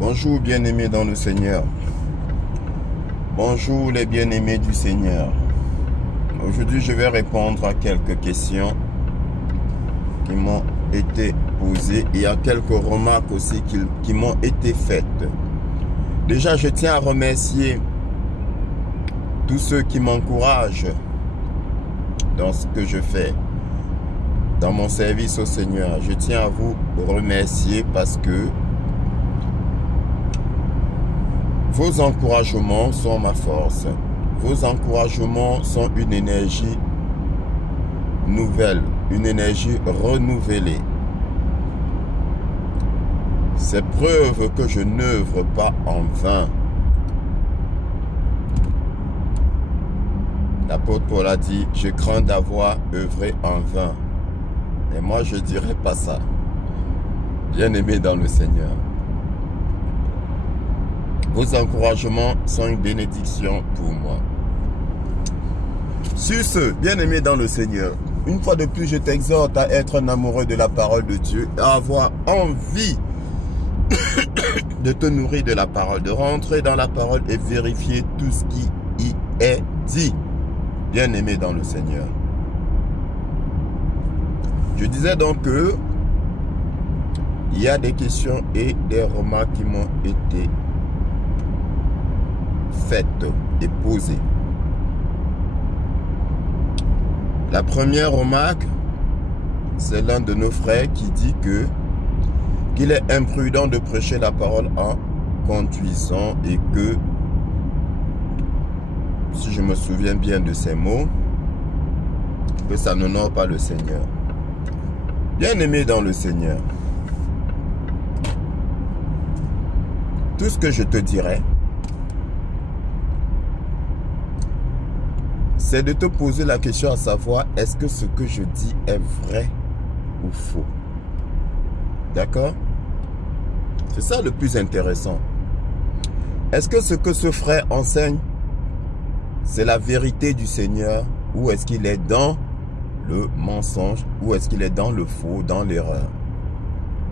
Bonjour bien-aimés dans le Seigneur. Bonjour les bien-aimés du Seigneur. Aujourd'hui, je vais répondre à quelques questions qui m'ont été posées et à quelques remarques aussi qui m'ont été faites. Déjà, je tiens à remercier tous ceux qui m'encouragent dans ce que je fais, dans mon service au Seigneur. Je tiens à vous remercier parce que vos encouragements sont ma force. Vos encouragements sont une énergie nouvelle, une énergie renouvelée. C'est preuve que je n'œuvre pas en vain. L'apôtre Paul a dit, je crains d'avoir œuvré en vain. Et moi, je ne dirais pas ça. Bien-aimé dans le Seigneur. Vos encouragements sont une bénédiction pour moi. Sur ce, bien-aimé dans le Seigneur, une fois de plus, je t'exhorte à être un amoureux de la parole de Dieu, à avoir envie de te nourrir de la parole, de rentrer dans la parole et vérifier tout ce qui y est dit. Bien-aimé dans le Seigneur. Je disais donc que il y a des questions et des remarques qui m'ont été faites et posées. La première remarque, c'est l'un de nos frères qui dit qu'il est imprudent de prêcher la parole en conduisant et que, si je me souviens bien de ces mots, que ça n'honore pas le Seigneur. Bien-aimé dans le Seigneur, tout ce que je te dirai, c'est de te poser la question à savoir, est-ce que ce que je dis est vrai ou faux? D'accord? C'est ça le plus intéressant. Est-ce que ce que ce frère enseigne, c'est la vérité du Seigneur, ou est-ce qu'il est dans le mensonge, ou est-ce qu'il est dans le faux, dans l'erreur?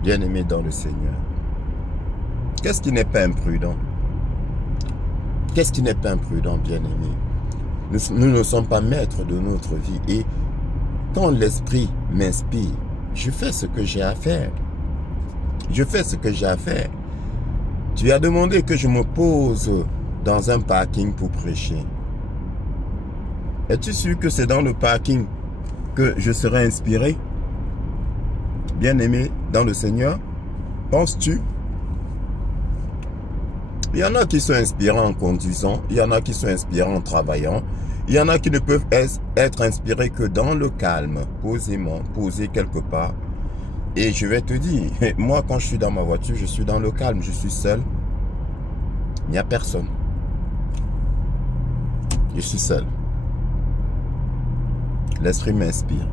Bien-aimé dans le Seigneur. Qu'est-ce qui n'est pas imprudent? Qu'est-ce qui n'est pas imprudent, bien-aimé? Nous ne sommes pas maîtres de notre vie. Et quand l'Esprit m'inspire, je fais ce que j'ai à faire. Je fais ce que j'ai à faire. Tu as demandé que je me pose dans un parking pour prêcher. Es-tu sûr que c'est dans le parking que je serai inspiré? Bien-aimé dans le Seigneur, penses-tu? Il y en a qui sont inspirants en conduisant, il y en a qui sont inspirants en travaillant, il y en a qui ne peuvent être inspirés que dans le calme, posément, posé quelque part. Et je vais te dire, moi quand je suis dans ma voiture, je suis dans le calme, je suis seul, il n'y a personne. Je suis seul. L'Esprit m'inspire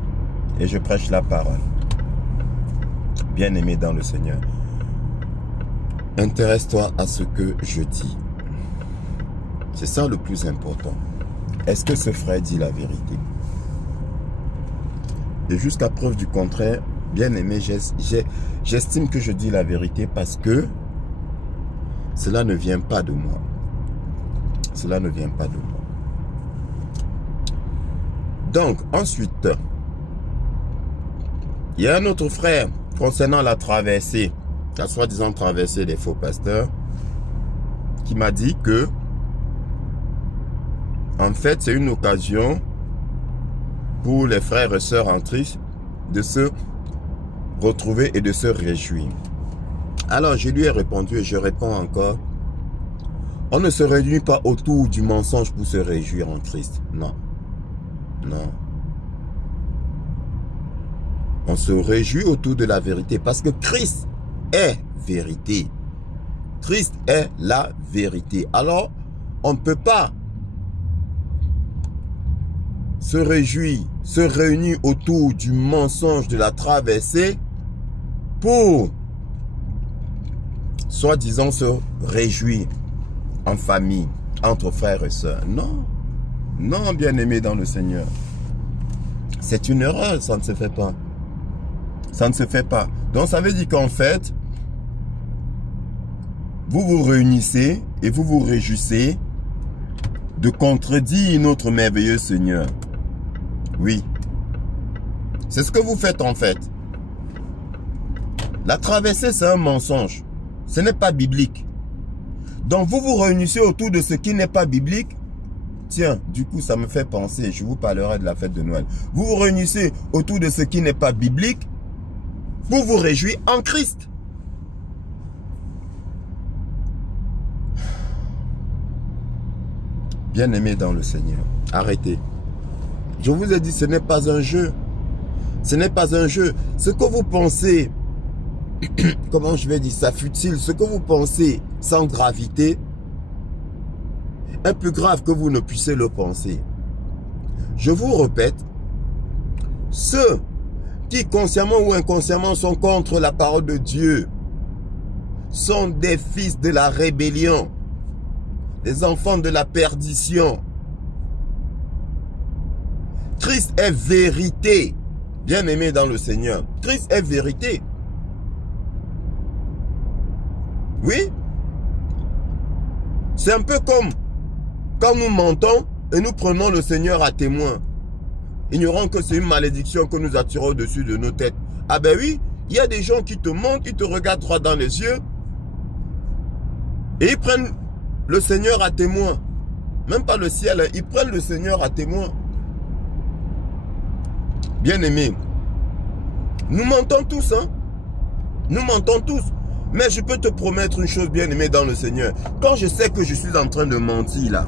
et je prêche la parole. Bien-aimé dans le Seigneur, intéresse-toi à ce que je dis. C'est ça le plus important. Est-ce que ce frère dit la vérité? Et jusqu'à preuve du contraire, bien-aimé, j'estime que je dis la vérité parce que cela ne vient pas de moi. Cela ne vient pas de moi. Donc, ensuite, il y a un autre frère concernant la traversée, la soi-disant traversée des faux pasteurs, qui m'a dit que, en fait, c'est une occasion pour les frères et sœurs en Christ de se retrouver et de se réjouir. Alors, je lui ai répondu et je réponds encore, on ne se réunit pas autour du mensonge pour se réjouir en Christ. Non. Non. On se réjouit autour de la vérité parce que Christ est vérité. Christ est la vérité. Alors, on ne peut pas se réjouir, se réunir autour du mensonge de la traversée pour, soi-disant, se réjouir en famille, entre frères et sœurs. Non. Non, bien-aimé dans le Seigneur. C'est une erreur, ça ne se fait pas. Ça ne se fait pas. Donc ça veut dire qu'en fait, vous vous réunissez et vous vous réjouissez de contredire notre merveilleux Seigneur. Oui. C'est ce que vous faites en fait. La traversée, c'est un mensonge. Ce n'est pas biblique. Donc vous vous réunissez autour de ce qui n'est pas biblique. Tiens, du coup, ça me fait penser, je vous parlerai de la fête de Noël. Vous vous réunissez autour de ce qui n'est pas biblique pour vous réjouir en Christ. Bien-aimés dans le Seigneur, arrêtez. Je vous ai dit, ce n'est pas un jeu. Ce n'est pas un jeu. Ce que vous pensez, comment je vais dire ça, futile, ce que vous pensez sans gravité, est plus grave que vous ne puissiez le penser. Je vous répète, ceux qui consciemment ou inconsciemment sont contre la parole de Dieu sont des fils de la rébellion, des enfants de la perdition. Christ est vérité, bien-aimé dans le Seigneur. Christ est vérité. Oui. C'est un peu comme quand nous mentons et nous prenons le Seigneur à témoin. Ignorant que c'est une malédiction que nous attirons au-dessus de nos têtes. Ah ben oui, il y a des gens qui te mentent, ils te regardent droit dans les yeux et ils prennent le Seigneur à témoin. Même pas le ciel, hein, ils prennent le Seigneur à témoin. Bien-aimés, nous mentons tous, hein. Nous mentons tous. Mais je peux te promettre une chose, bien-aimé dans le Seigneur. Quand je sais que je suis en train de mentir là,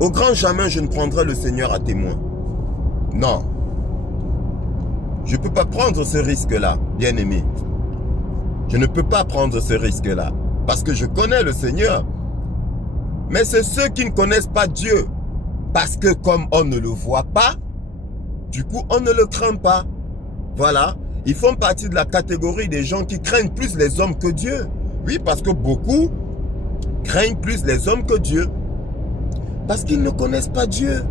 au grand jamais je ne prendrai le Seigneur à témoin. Non. Je ne peux pas prendre ce risque-là, bien-aimé. Je ne peux pas prendre ce risque-là. Parce que je connais le Seigneur. Mais c'est ceux qui ne connaissent pas Dieu. Parce que comme on ne le voit pas, du coup on ne le craint pas. Voilà. Ils font partie de la catégorie des gens qui craignent plus les hommes que Dieu. Oui, parce que beaucoup craignent plus les hommes que Dieu. Parce qu'ils ne connaissent pas Dieu.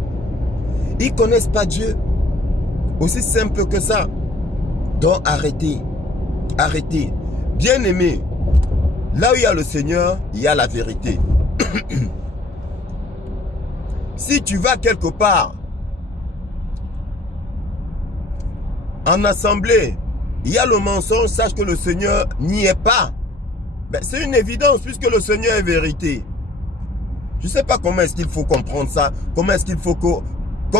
Ils ne connaissent pas Dieu. Aussi simple que ça. Donc arrêtez. Arrêtez. Bien-aimés, là où il y a le Seigneur, il y a la vérité. Si tu vas quelque part, en assemblée, il y a le mensonge, sache que le Seigneur n'y est pas. Ben, c'est une évidence puisque le Seigneur est vérité. Je ne sais pas comment est-ce qu'il faut comprendre ça. Comment est-ce qu'il faut qu'on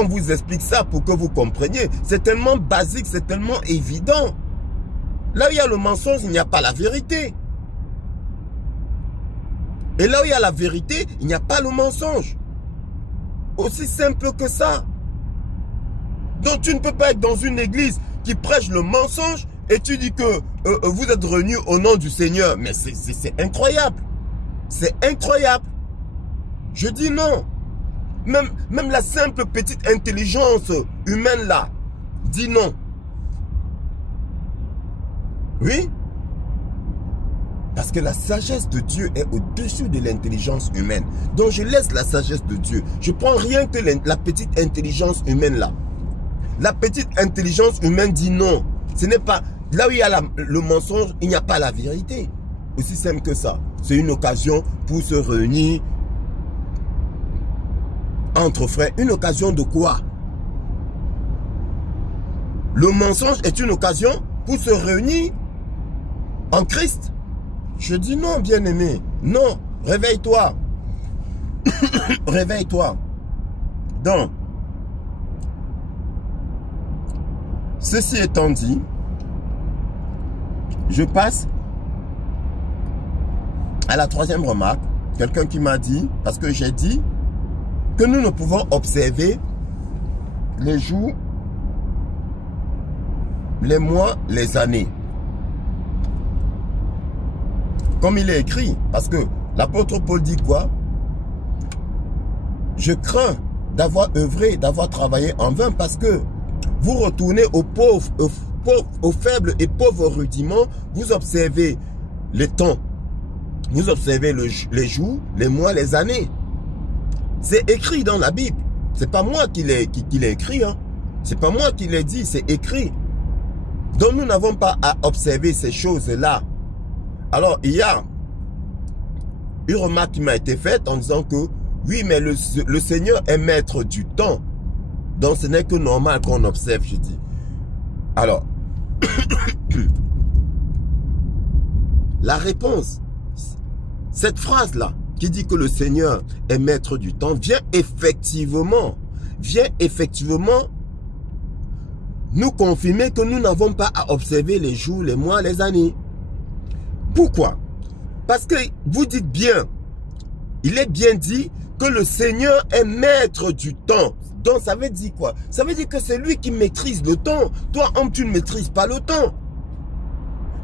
vous explique ça pour que vous compreniez. C'est tellement basique, c'est tellement évident. Là où il y a le mensonge, il n'y a pas la vérité. Et là où il y a la vérité, il n'y a pas le mensonge. Aussi simple que ça. Donc tu ne peux pas être dans une église qui prêche le mensonge et tu dis que vous êtes réunis au nom du Seigneur. Mais c'est incroyable. C'est incroyable. Je dis non. Même la simple petite intelligence humaine là, dit non. Oui. Parce que la sagesse de Dieu est au-dessus de l'intelligence humaine. Donc je laisse la sagesse de Dieu. Je prends rien que la petite intelligence humaine là. La petite intelligence humaine dit non. Ce n'est pas... Là où il y a le mensonge, il n'y a pas la vérité. Aussi simple que ça. C'est une occasion pour se réunir entre frères. Une occasion de quoi? Le mensonge est une occasion pour se réunir en Christ. Je dis non, bien-aimé. Non, réveille-toi. Réveille-toi. Donc, ceci étant dit, je passe à la troisième remarque. Quelqu'un qui m'a dit, parce que j'ai dit que nous ne pouvons observer les jours, les mois, les années. Comme il est écrit, parce que l'apôtre Paul dit quoi? Je crains d'avoir œuvré, d'avoir travaillé en vain, parce que vous retournez aux pauvres, aux faibles et pauvres rudiments, vous observez les temps, vous observez les jours, les mois, les années. C'est écrit dans la Bible. C'est pas moi qui l'ai écrit, hein. C'est pas moi qui l'ai dit, c'est écrit. Donc nous n'avons pas à observer ces choses-là Alors, il y a une remarque qui m'a été faite en disant que oui, mais le Seigneur est maître du temps. Donc, ce n'est que normal qu'on observe, je dis. Alors, la réponse, cette phrase-là, qui dit que le Seigneur est maître du temps, vient effectivement nous confirmer que nous n'avons pas à observer les jours, les mois, les années. Pourquoi? Parce que vous dites bien, il est bien dit que le Seigneur est maître du temps. Donc ça veut dire quoi? Ça veut dire que c'est lui qui maîtrise le temps. Toi, homme, tu ne maîtrises pas le temps.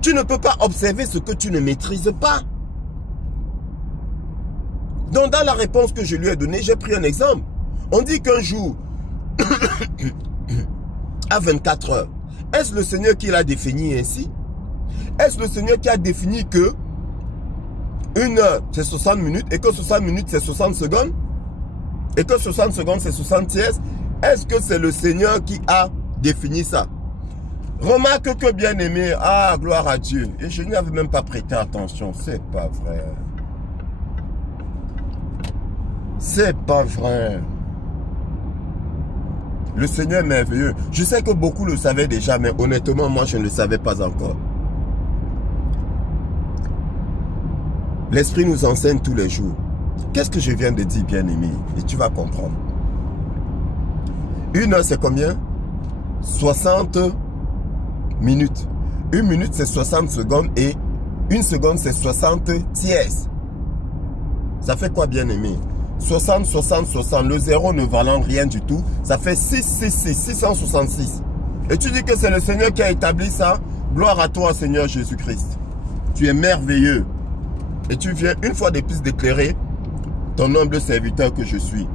Tu ne peux pas observer ce que tu ne maîtrises pas. Donc dans la réponse que je lui ai donnée, j'ai pris un exemple. On dit qu'un jour à 24 heures, est-ce le Seigneur qui l'a défini ainsi? Est-ce le Seigneur qui a défini que une heure c'est 60 minutes et que 60 minutes c'est 60 secondes et que 60 secondes c'est 60 tiers? Est-ce que c'est le Seigneur qui a défini ça? Remarque que bien aimé, ah gloire à Dieu, et je n'y avais même pas prêté attention, c'est pas vrai. C'est pas vrai. Le Seigneur est merveilleux. Je sais que beaucoup le savaient déjà, mais honnêtement, moi, je ne le savais pas encore. L'Esprit nous enseigne tous les jours. Qu'est-ce que je viens de dire, bien-aimé? Et tu vas comprendre. Une heure, c'est combien? 60 minutes. Une minute, c'est 60 secondes et une seconde, c'est 60 tiers. Ça fait quoi, bien-aimé? 60, 60, 60, le zéro ne valant rien du tout, ça fait 666, 666. Et tu dis que c'est le Seigneur qui a établi ça? Gloire à toi, Seigneur Jésus-Christ. Tu es merveilleux. Et tu viens une fois de plus d'éclairer ton humble serviteur que je suis.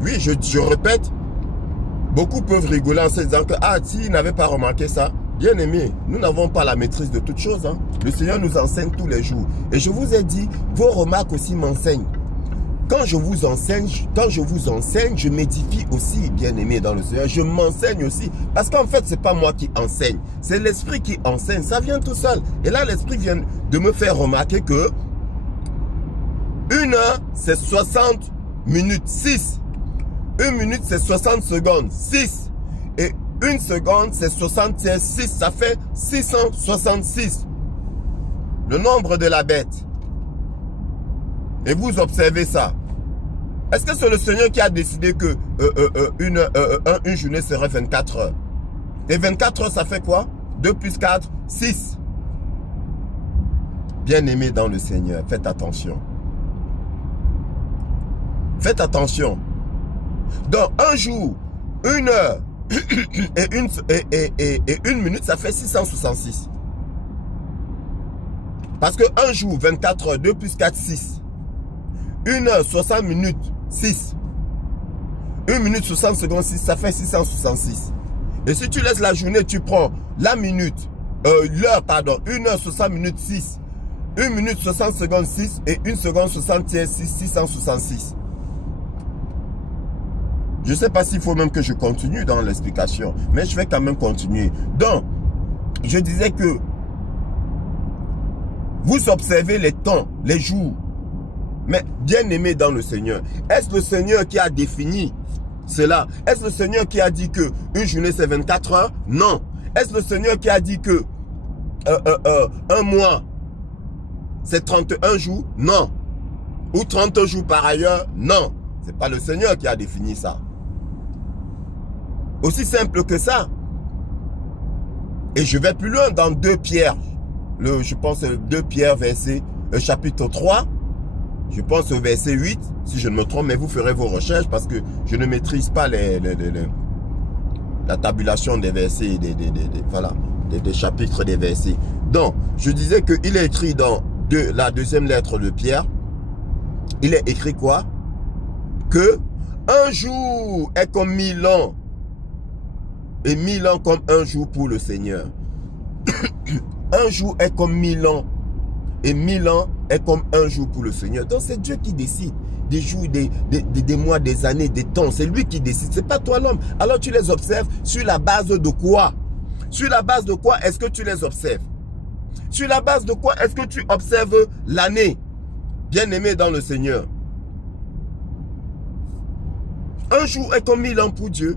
Oui, je répète, beaucoup peuvent rigoler en se disant que, ah, s'ils n'avaient pas remarqué ça, bien aimé, nous n'avons pas la maîtrise de toutes choses. Hein. Le Seigneur nous enseigne tous les jours. Et je vous ai dit, vos remarques aussi m'enseignent. Quand je vous enseigne, je m'édifie aussi, bien-aimé dans le Seigneur. Je m'enseigne aussi. Parce qu'en fait, ce n'est pas moi qui enseigne. C'est l'Esprit qui enseigne. Ça vient tout seul. Et là, l'Esprit vient de me faire remarquer que une heure, c'est 60 minutes, 6. Une minute, c'est 60 secondes, 6. Et une seconde, c'est 60 tiers, 6. Ça fait 666. Le nombre de la bête. Et vous observez ça. Est-ce que c'est le Seigneur qui a décidé que une journée serait 24 heures? Et 24 heures, ça fait quoi? 2 plus 4, 6. Bien-aimé dans le Seigneur, faites attention. Faites attention. Dans un jour, une heure et une minute, ça fait 666. Parce que un jour, 24 heures, 2 plus 4, 6. 1 heure, 60 minutes, 6. 1 minute, 60 secondes, 6, ça fait 666. Et si tu laisses la journée, tu prends la minute, l'heure, pardon, 1 heure, 60 minutes, 6. 1 minute, 60 secondes, 6. Et 1 seconde, 60 tiers, 6, 666. Je ne sais pas s'il faut même que je continue dans l'explication, mais je vais quand même continuer. Donc, je disais que vous observez les temps, les jours. Mais bien aimé dans le Seigneur, est-ce le Seigneur qui a défini cela? Est-ce le Seigneur qui a dit que une journée c'est 24 heures? Non. Est-ce le Seigneur qui a dit que un mois c'est 31 jours? Non. Ou 30 jours par ailleurs? Non. C'est pas le Seigneur qui a défini ça. Aussi simple que ça. Et je vais plus loin dans 2 Pierre. Je pense 2 Pierre verset chapitre 3. Je pense au verset 8, si je ne me trompe, mais vous ferez vos recherches parce que je ne maîtrise pas la tabulation des versets, des chapitres des versets. Donc, je disais qu'il est écrit dans la deuxième lettre de Pierre, il est écrit quoi? Que un jour est comme 1000 ans et 1000 ans comme un jour pour le Seigneur. Un jour est comme 1000 ans et 1000 ans est comme un jour pour le Seigneur. Donc c'est Dieu qui décide des jours, des mois, des années, des temps. C'est lui qui décide, c'est pas toi l'homme. Alors tu les observes sur la base de quoi? Sur la base de quoi est-ce que tu les observes? Sur la base de quoi est-ce que tu observes l'année? Bien-aimé dans le Seigneur. Un jour est comme 1000 ans pour Dieu.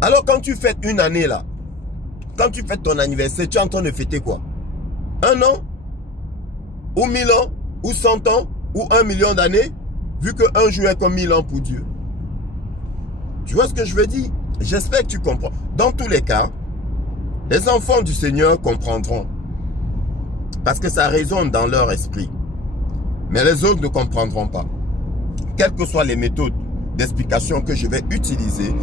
Alors quand tu fêtes une année là, quand tu fêtes ton anniversaire, tu es en train de fêter quoi? Un an? Ou 1000 ans? Ou 100 ans? Ou 1 million d'années? Vu qu'un jour est comme 1000 ans pour Dieu. Tu vois ce que je veux dire? J'espère que tu comprends. Dans tous les cas, les enfants du Seigneur comprendront. Parce que ça résonne dans leur esprit. Mais les autres ne comprendront pas. Quelles que soient les méthodes d'explication que je vais utiliser,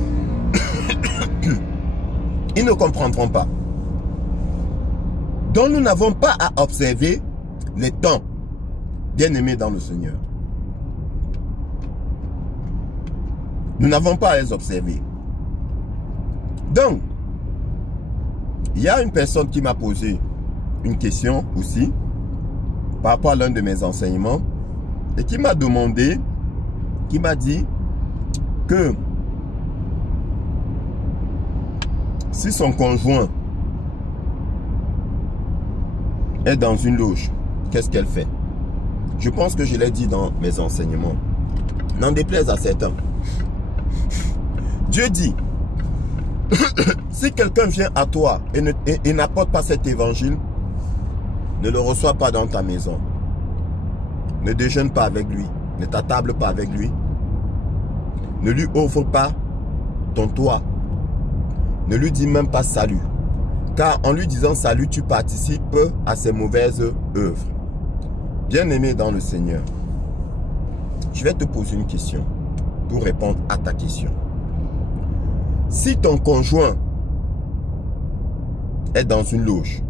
ils ne comprendront pas. Donc nous n'avons pas à observer les temps, bien-aimés dans le Seigneur. Nous n'avons pas à les observer. Donc, il y a une personne qui m'a posé une question aussi, par rapport à l'un de mes enseignements, et qui m'a demandé, qui m'a dit que si son conjoint est dans une loge, qu'est-ce qu'elle fait? Je pense que je l'ai dit dans mes enseignements. N'en déplaise à certains. Dieu dit, si quelqu'un vient à toi et n'apporte pas cet évangile, ne le reçois pas dans ta maison. Ne déjeune pas avec lui. Ne t'attable pas avec lui. Ne lui ouvre pas ton toit. Ne lui dis même pas salut. Car en lui disant salut, tu participes à ses mauvaises œuvres. Bien-aimé dans le Seigneur, je vais te poser une question pour répondre à ta question. Si ton conjoint est dans une loge,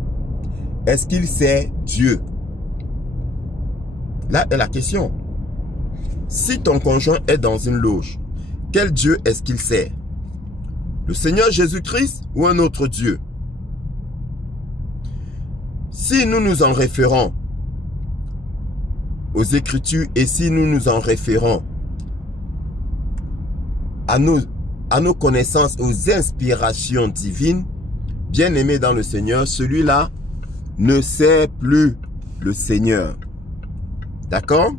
est-ce qu'il sert Dieu? Là est la question. Si ton conjoint est dans une loge, quel Dieu est-ce qu'il sert? Le Seigneur Jésus-Christ ou un autre Dieu? Si nous nous en référons aux Écritures et si nous nous en référons à nos connaissances, aux inspirations divines, bien-aimé dans le Seigneur, celui-là ne sert plus le Seigneur. D'accord?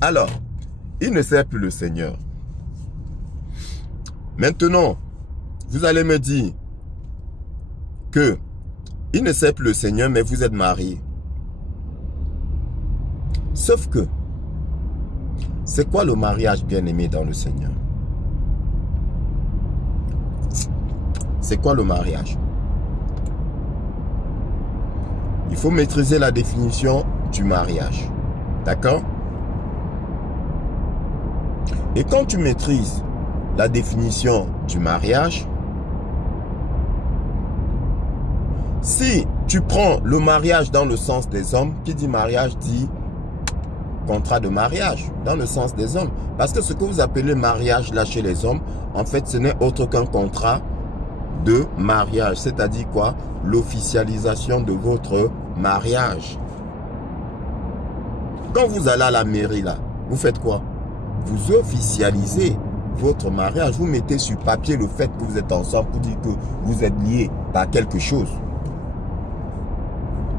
Alors, il ne sert plus le Seigneur. Maintenant, vous allez me dire que il ne sert plus le Seigneur, mais vous êtes mariés. Sauf que, c'est quoi le mariage, bien-aimé dans le Seigneur? C'est quoi le mariage? Il faut maîtriser la définition du mariage. D'accord? Et quand tu maîtrises la définition du mariage, si tu prends le mariage dans le sens des hommes, qui dit mariage dit contrat de mariage, dans le sens des hommes. Parce que ce que vous appelez mariage là chez les hommes, en fait ce n'est autre qu'un contrat de mariage. C'est-à-dire quoi? L'officialisation de votre mariage. Quand vous allez à la mairie là, vous faites quoi? Vous officialisez votre mariage. Vous mettez sur papier le fait que vous êtes ensemble pour dire que vous êtes liés par quelque chose.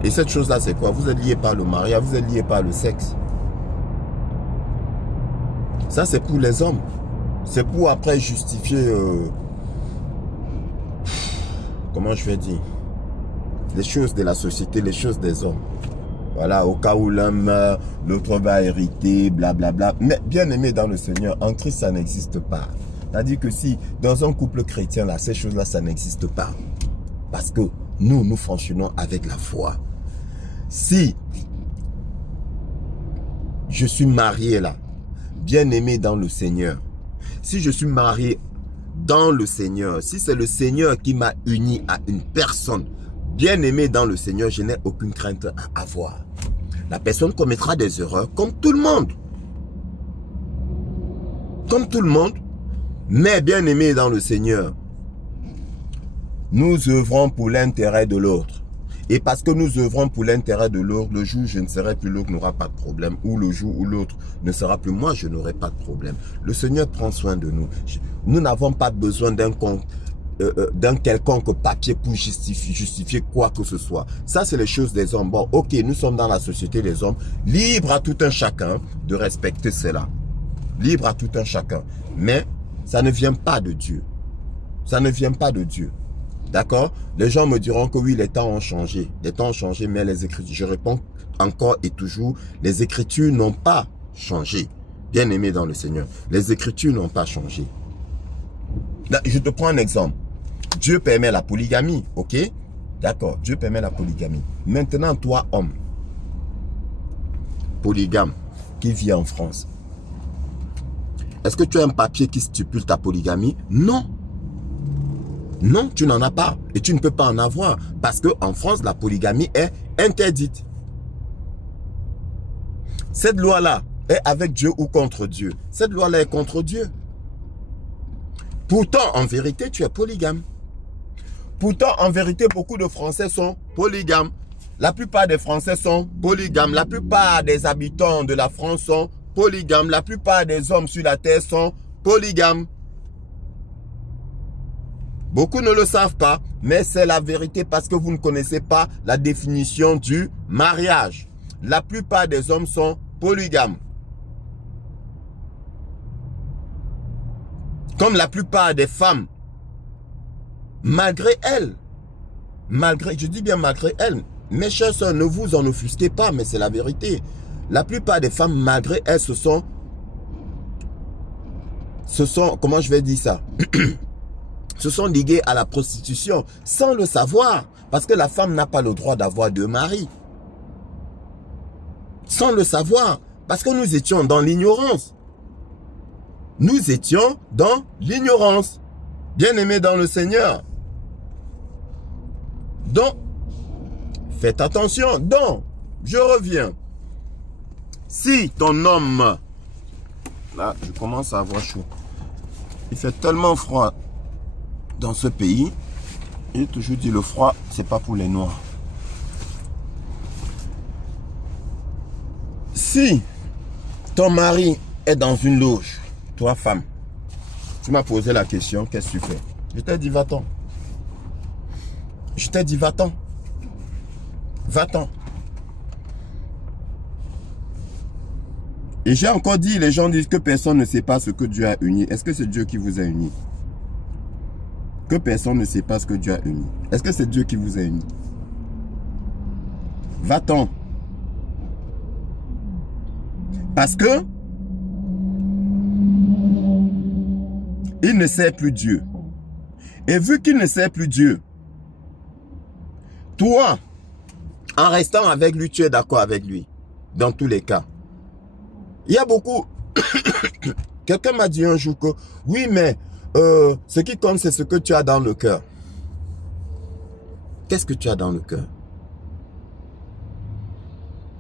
Et cette chose-là, c'est quoi? Vous êtes liés par le mariage, vous êtes liés par le sexe. Ça, c'est pour les hommes. C'est pour après justifier... comment je vais dire? Les choses de la société, les choses des hommes. Voilà, au cas où l'un meurt, l'autre va hériter, blablabla. Mais bien aimé dans le Seigneur, en Christ, ça n'existe pas. C'est-à-dire que si, dans un couple chrétien, là, ces choses-là, ça n'existe pas. Parce que nous fonctionnons avec la foi. Si je suis marié là, bien aimé dans le Seigneur, si je suis marié dans le Seigneur, si c'est le Seigneur qui m'a uni à une personne, bien aimé dans le Seigneur, je n'ai aucune crainte à avoir. La personne commettra des erreurs comme tout le monde. Comme tout le monde, mais bien aimé dans le Seigneur, nous œuvrons pour l'intérêt de l'autre. Et parce que nous œuvrons pour l'intérêt de l'autre, le jour où je ne serai plus, l'autre n'aura pas de problème. Ou le jour où l'autre ne sera plus, moi, je n'aurai pas de problème. Le Seigneur prend soin de nous. Nous n'avons pas besoin d'un compte. d'un quelconque papier pour justifier quoi que ce soit. Ça, c'est les choses des hommes. Bon, ok, nous sommes dans la société des hommes. Libre à tout un chacun de respecter cela. Libre à tout un chacun. Mais ça ne vient pas de Dieu. Ça ne vient pas de Dieu. D'accord? Les gens me diront que oui, les temps ont changé. Les temps ont changé, mais les Écritures, je réponds encore et toujours, les Écritures n'ont pas changé. Bien aimé dans le Seigneur. Les Écritures n'ont pas changé. Là, je te prends un exemple. Dieu permet la polygamie, ok? D'accord, Dieu permet la polygamie. Maintenant, toi, homme, polygame, qui vit en France, est-ce que tu as un papier qui stipule ta polygamie? Non. Non, tu n'en as pas. Et tu ne peux pas en avoir. Parce qu'en France, la polygamie est interdite. Cette loi-là est avec Dieu ou contre Dieu? Cette loi-là est contre Dieu. Pourtant, en vérité, tu es polygame. Pourtant, en vérité, beaucoup de Français sont polygames. La plupart des Français sont polygames. La plupart des habitants de la France sont polygames. La plupart des hommes sur la terre sont polygames. Beaucoup ne le savent pas, mais c'est la vérité parce que vous ne connaissez pas la définition du mariage. La plupart des hommes sont polygames. Comme la plupart des femmes, malgré elles, je dis bien malgré elles, mes chers sœurs, ne vous en offusquez pas, mais c'est la vérité. La plupart des femmes, malgré elles, ce sont, comment je vais dire ça, se sont liguées à la prostitution, sans le savoir, parce que la femme n'a pas le droit d'avoir deux maris. Sans le savoir, parce que nous étions dans l'ignorance. Nous étions dans l'ignorance. Bien-aimés dans le Seigneur. Donc, faites attention. Donc, je reviens. Si ton homme... Là, je commence à avoir chaud. Il fait tellement froid dans ce pays. J'ai toujours dit le froid, c'est pas pour les noirs. Si ton mari est dans une loge, toi femme, tu m'as posé la question, qu'est-ce que tu fais? Je t'ai dit va-t'en. Je t'ai dit va-t'en. Va-t'en. Et j'ai encore dit, les gens disent que personne ne sait pas ce que Dieu a uni. Est-ce que c'est Dieu qui vous a uni? Que personne ne sait pas ce que Dieu a uni. Est-ce que c'est Dieu qui vous a uni? Va-t'en. Parce que il ne sert plus Dieu. Et vu qu'il ne sert plus Dieu, toi, en restant avec lui, tu es d'accord avec lui. Dans tous les cas. Il y a beaucoup... Quelqu'un m'a dit un jour que, oui, mais ce qui compte, c'est ce que tu as dans le cœur. Qu'est-ce que tu as dans le cœur?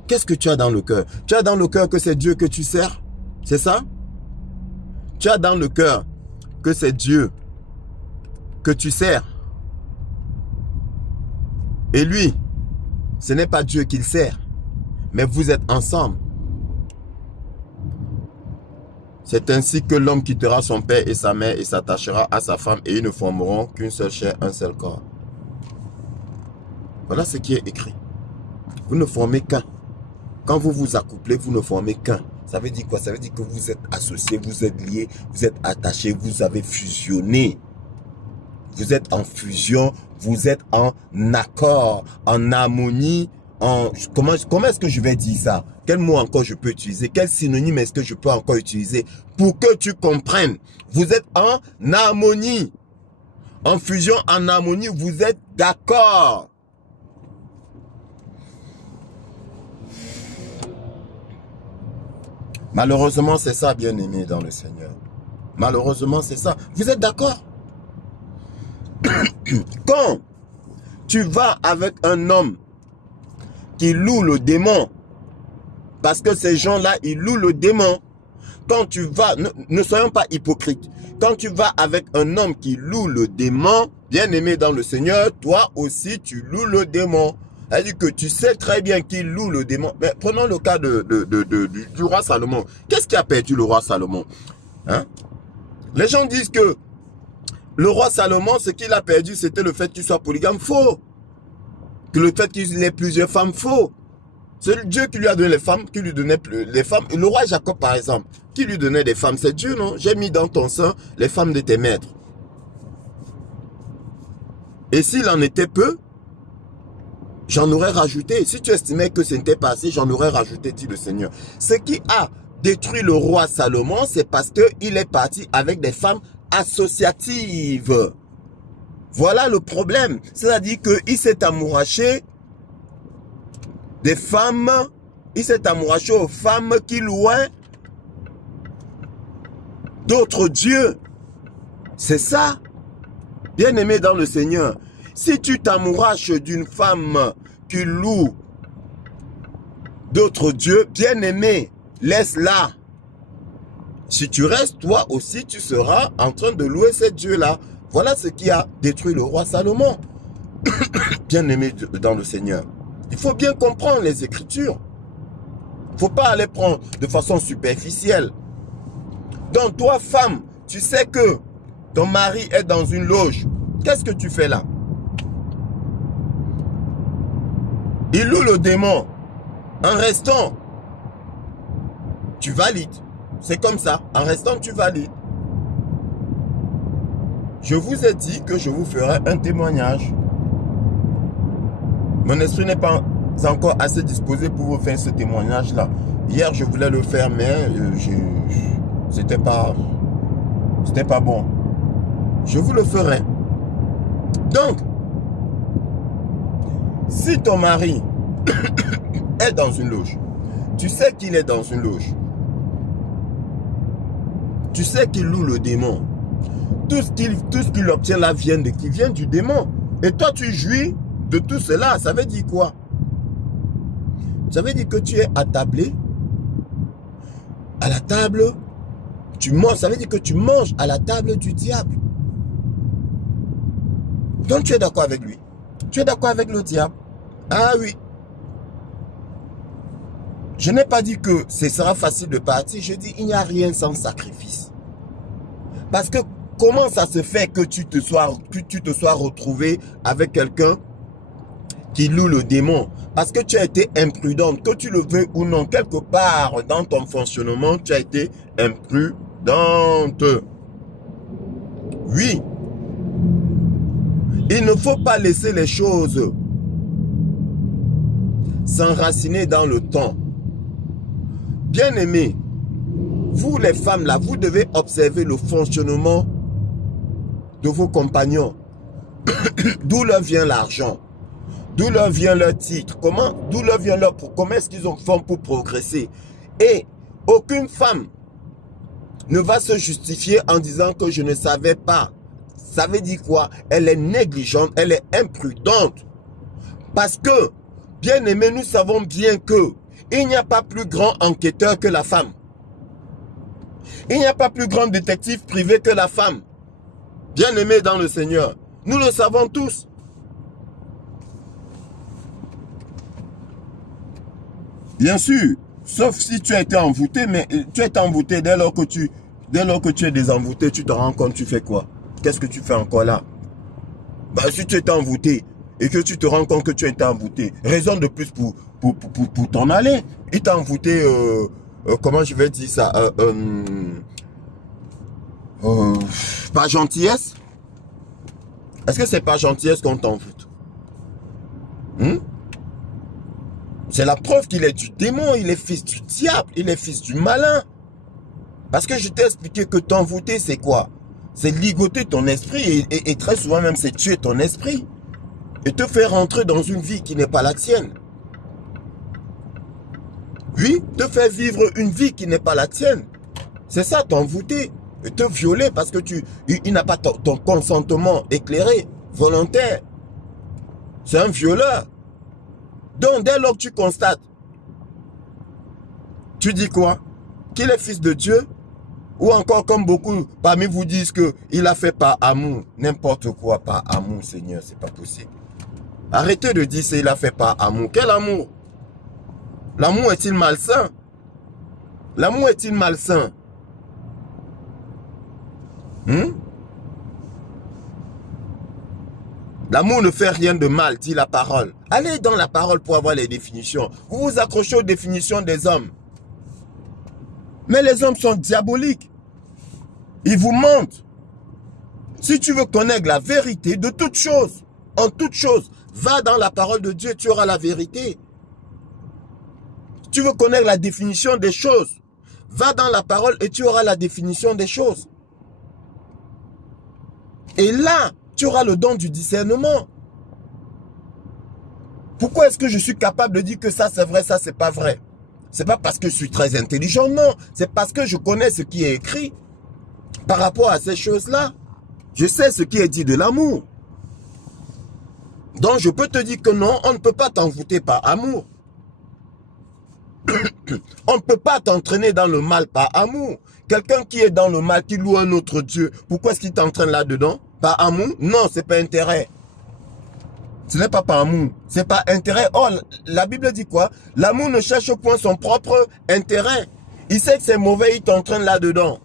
Qu'est-ce que tu as dans le cœur? Tu as dans le cœur que c'est Dieu que tu sers? C'est ça? Tu as dans le cœur que c'est Dieu que tu sers. Et lui, ce n'est pas Dieu qu'il sert, mais vous êtes ensemble. C'est ainsi que l'homme quittera son père et sa mère et s'attachera à sa femme et ils ne formeront qu'une seule chair, un seul corps. Voilà ce qui est écrit. Vous ne formez qu'un. Quand vous vous accouplez, vous ne formez qu'un. Ça veut dire quoi? Ça veut dire que vous êtes associés, vous êtes liés, vous êtes attachés, vous avez fusionné. Vous êtes en fusion, vous êtes en accord, en harmonie, en... Comment est-ce que je vais dire ça? Quel mot encore je peux utiliser? Quel synonyme est-ce que je peux encore utiliser pour que tu comprennes? Vous êtes en harmonie. En fusion, en harmonie, vous êtes d'accord. Malheureusement, c'est ça, bien-aimé dans le Seigneur. Malheureusement, c'est ça. Vous êtes d'accord? Quand tu vas avec un homme qui loue le démon, parce que ces gens-là, ils louent le démon. Quand tu vas, ne soyons pas hypocrites. Quand tu vas avec un homme qui loue le démon, bien-aimé dans le Seigneur, toi aussi, tu loues le démon. C'est-à-dire que tu sais très bien qu'il loue le démon. Mais prenons le cas du roi Salomon. Qu'est-ce qui a perdu le roi Salomon? Hein? Les gens disent que le roi Salomon, ce qu'il a perdu, c'était le fait qu'il soit polygame. Faux. Que le fait qu'il ait plusieurs femmes, faux. C'est Dieu qui lui a donné les femmes, qui lui donnait les femmes. Le roi Jacob, par exemple, qui lui donnait des femmes, c'est Dieu, non? J'ai mis dans ton sein les femmes de tes maîtres. Et s'il en était peu, j'en aurais rajouté. Si tu estimais que ce n'était pas assez, j'en aurais rajouté, dit le Seigneur. Ce qui a détruit le roi Salomon, c'est parce qu'il est parti avec des femmes associatives. Voilà le problème. C'est-à-dire qu'il s'est amouraché des femmes, il s'est amouraché aux femmes qui louaient d'autres dieux. C'est ça. Bien-aimé dans le Seigneur, si tu t'amouraches d'une femme qui loue d'autres dieux, bien-aimé, laisse-la. Si tu restes, toi aussi, tu seras en train de louer ces dieux-là. Voilà ce qui a détruit le roi Salomon. Bien-aimé dans le Seigneur. Il faut bien comprendre les Écritures. Il ne faut pas aller prendre de façon superficielle. Donc toi, femme, tu sais que ton mari est dans une loge. Qu'est-ce que tu fais là? Il loue le démon. En restant, tu valides. C'est comme ça. En restant, tu valides. Je vous ai dit que je vous ferai un témoignage. Mon esprit n'est pas encore assez disposé pour vous faire ce témoignage-là. Hier, je voulais le faire, mais c'était pas bon. Je vous le ferai. Donc, si ton mari est dans une loge, tu sais qu'il est dans une loge, tu sais qu'il loue le démon, tout ce qu'il obtient là vient du démon. Et toi, tu jouis de tout cela. Ça veut dire quoi? Ça veut dire que tu es attablé à la table, tu manges. Ça veut dire que tu manges à la table du diable. Donc tu es d'accord avec lui. Tu es d'accord avec le diable. Ah oui. Je n'ai pas dit que ce sera facile de partir. Je dis il n'y a rien sans sacrifice. Parce que comment ça se fait que tu te sois retrouvé avec quelqu'un qui loue le démon? Parce que tu as été imprudente, que tu le veux ou non, quelque part dans ton fonctionnement, tu as été imprudente. Oui. Il ne faut pas laisser les choses s'enraciner dans le temps. Bien-aimés, vous les femmes là, vous devez observer le fonctionnement de vos compagnons. D'où leur vient l'argent? D'où leur vient leur titre? D'où leur vient comment est-ce qu'ils font pour progresser? Et aucune femme ne va se justifier en disant que je ne savais pas. Ça veut dire quoi? Elle est négligente, elle est imprudente. Parce que, bien aimé, nous savons bien que il n'y a pas plus grand enquêteur que la femme. Il n'y a pas plus grand détective privé que la femme. Bien aimé dans le Seigneur. Nous le savons tous. Bien sûr, sauf si tu as été envoûté, mais tu es envoûté dès lors que tu es désenvoûté, tu te rends compte, tu fais quoi? Qu'est-ce que tu fais encore là? Bah, si tu es envoûté et que tu te rends compte que tu as été envoûté, raison de plus pour t'en aller. Il t'a envoûté, comment je vais dire ça? Par gentillesse? Est-ce que c'est par gentillesse qu'on t'envoûte? C'est la preuve qu'il est du démon, il est fils du diable, il est fils du malin. Parce que je t'ai expliqué que t'envoûter, c'est quoi? C'est ligoter ton esprit et très souvent même c'est tuer ton esprit. Et te faire rentrer dans une vie qui n'est pas la tienne. Oui, te faire vivre une vie qui n'est pas la tienne. C'est ça t'envoûter. Et te violer parce que il n'a pas ton consentement éclairé, volontaire. C'est un violeur. Donc dès lors que tu constates, tu dis quoi? Qu'il est fils de Dieu? Ou encore comme beaucoup parmi vous disent qu'il a fait par amour. N'importe quoi par amour, Seigneur, c'est pas possible. Arrêtez de dire qu'il a fait par amour. Quel amour? L'amour est-il malsain? L'amour est-il malsain? L'amour ne fait rien de mal, dit la parole. Allez dans la parole pour avoir les définitions. Vous vous accrochez aux définitions des hommes. Mais les hommes sont diaboliques. Ils vous mentent. Si tu veux connaître la vérité de toute chose, en toute chose, va dans la parole de Dieu, tu auras la vérité. Tu veux connaître la définition des choses, va dans la parole et tu auras la définition des choses. Et là, tu auras le don du discernement. Pourquoi est-ce que je suis capable de dire que ça c'est vrai, ça c'est pas vrai? C'est pas parce que je suis très intelligent, non. C'est parce que je connais ce qui est écrit par rapport à ces choses-là. Je sais ce qui est dit de l'amour. Donc je peux te dire que non, on ne peut pas t'envoûter par amour. On ne peut pas t'entraîner dans le mal par amour. Quelqu'un qui est dans le mal, qui loue un autre Dieu, pourquoi est-ce qu'il t'entraîne là-dedans? Par amour? Non, c'est pas intérêt. Ce n'est pas par amour, c'est pas intérêt. Oh, la Bible dit quoi? L'amour ne cherche point son propre intérêt. Il sait que c'est mauvais, il t'entraîne là-dedans.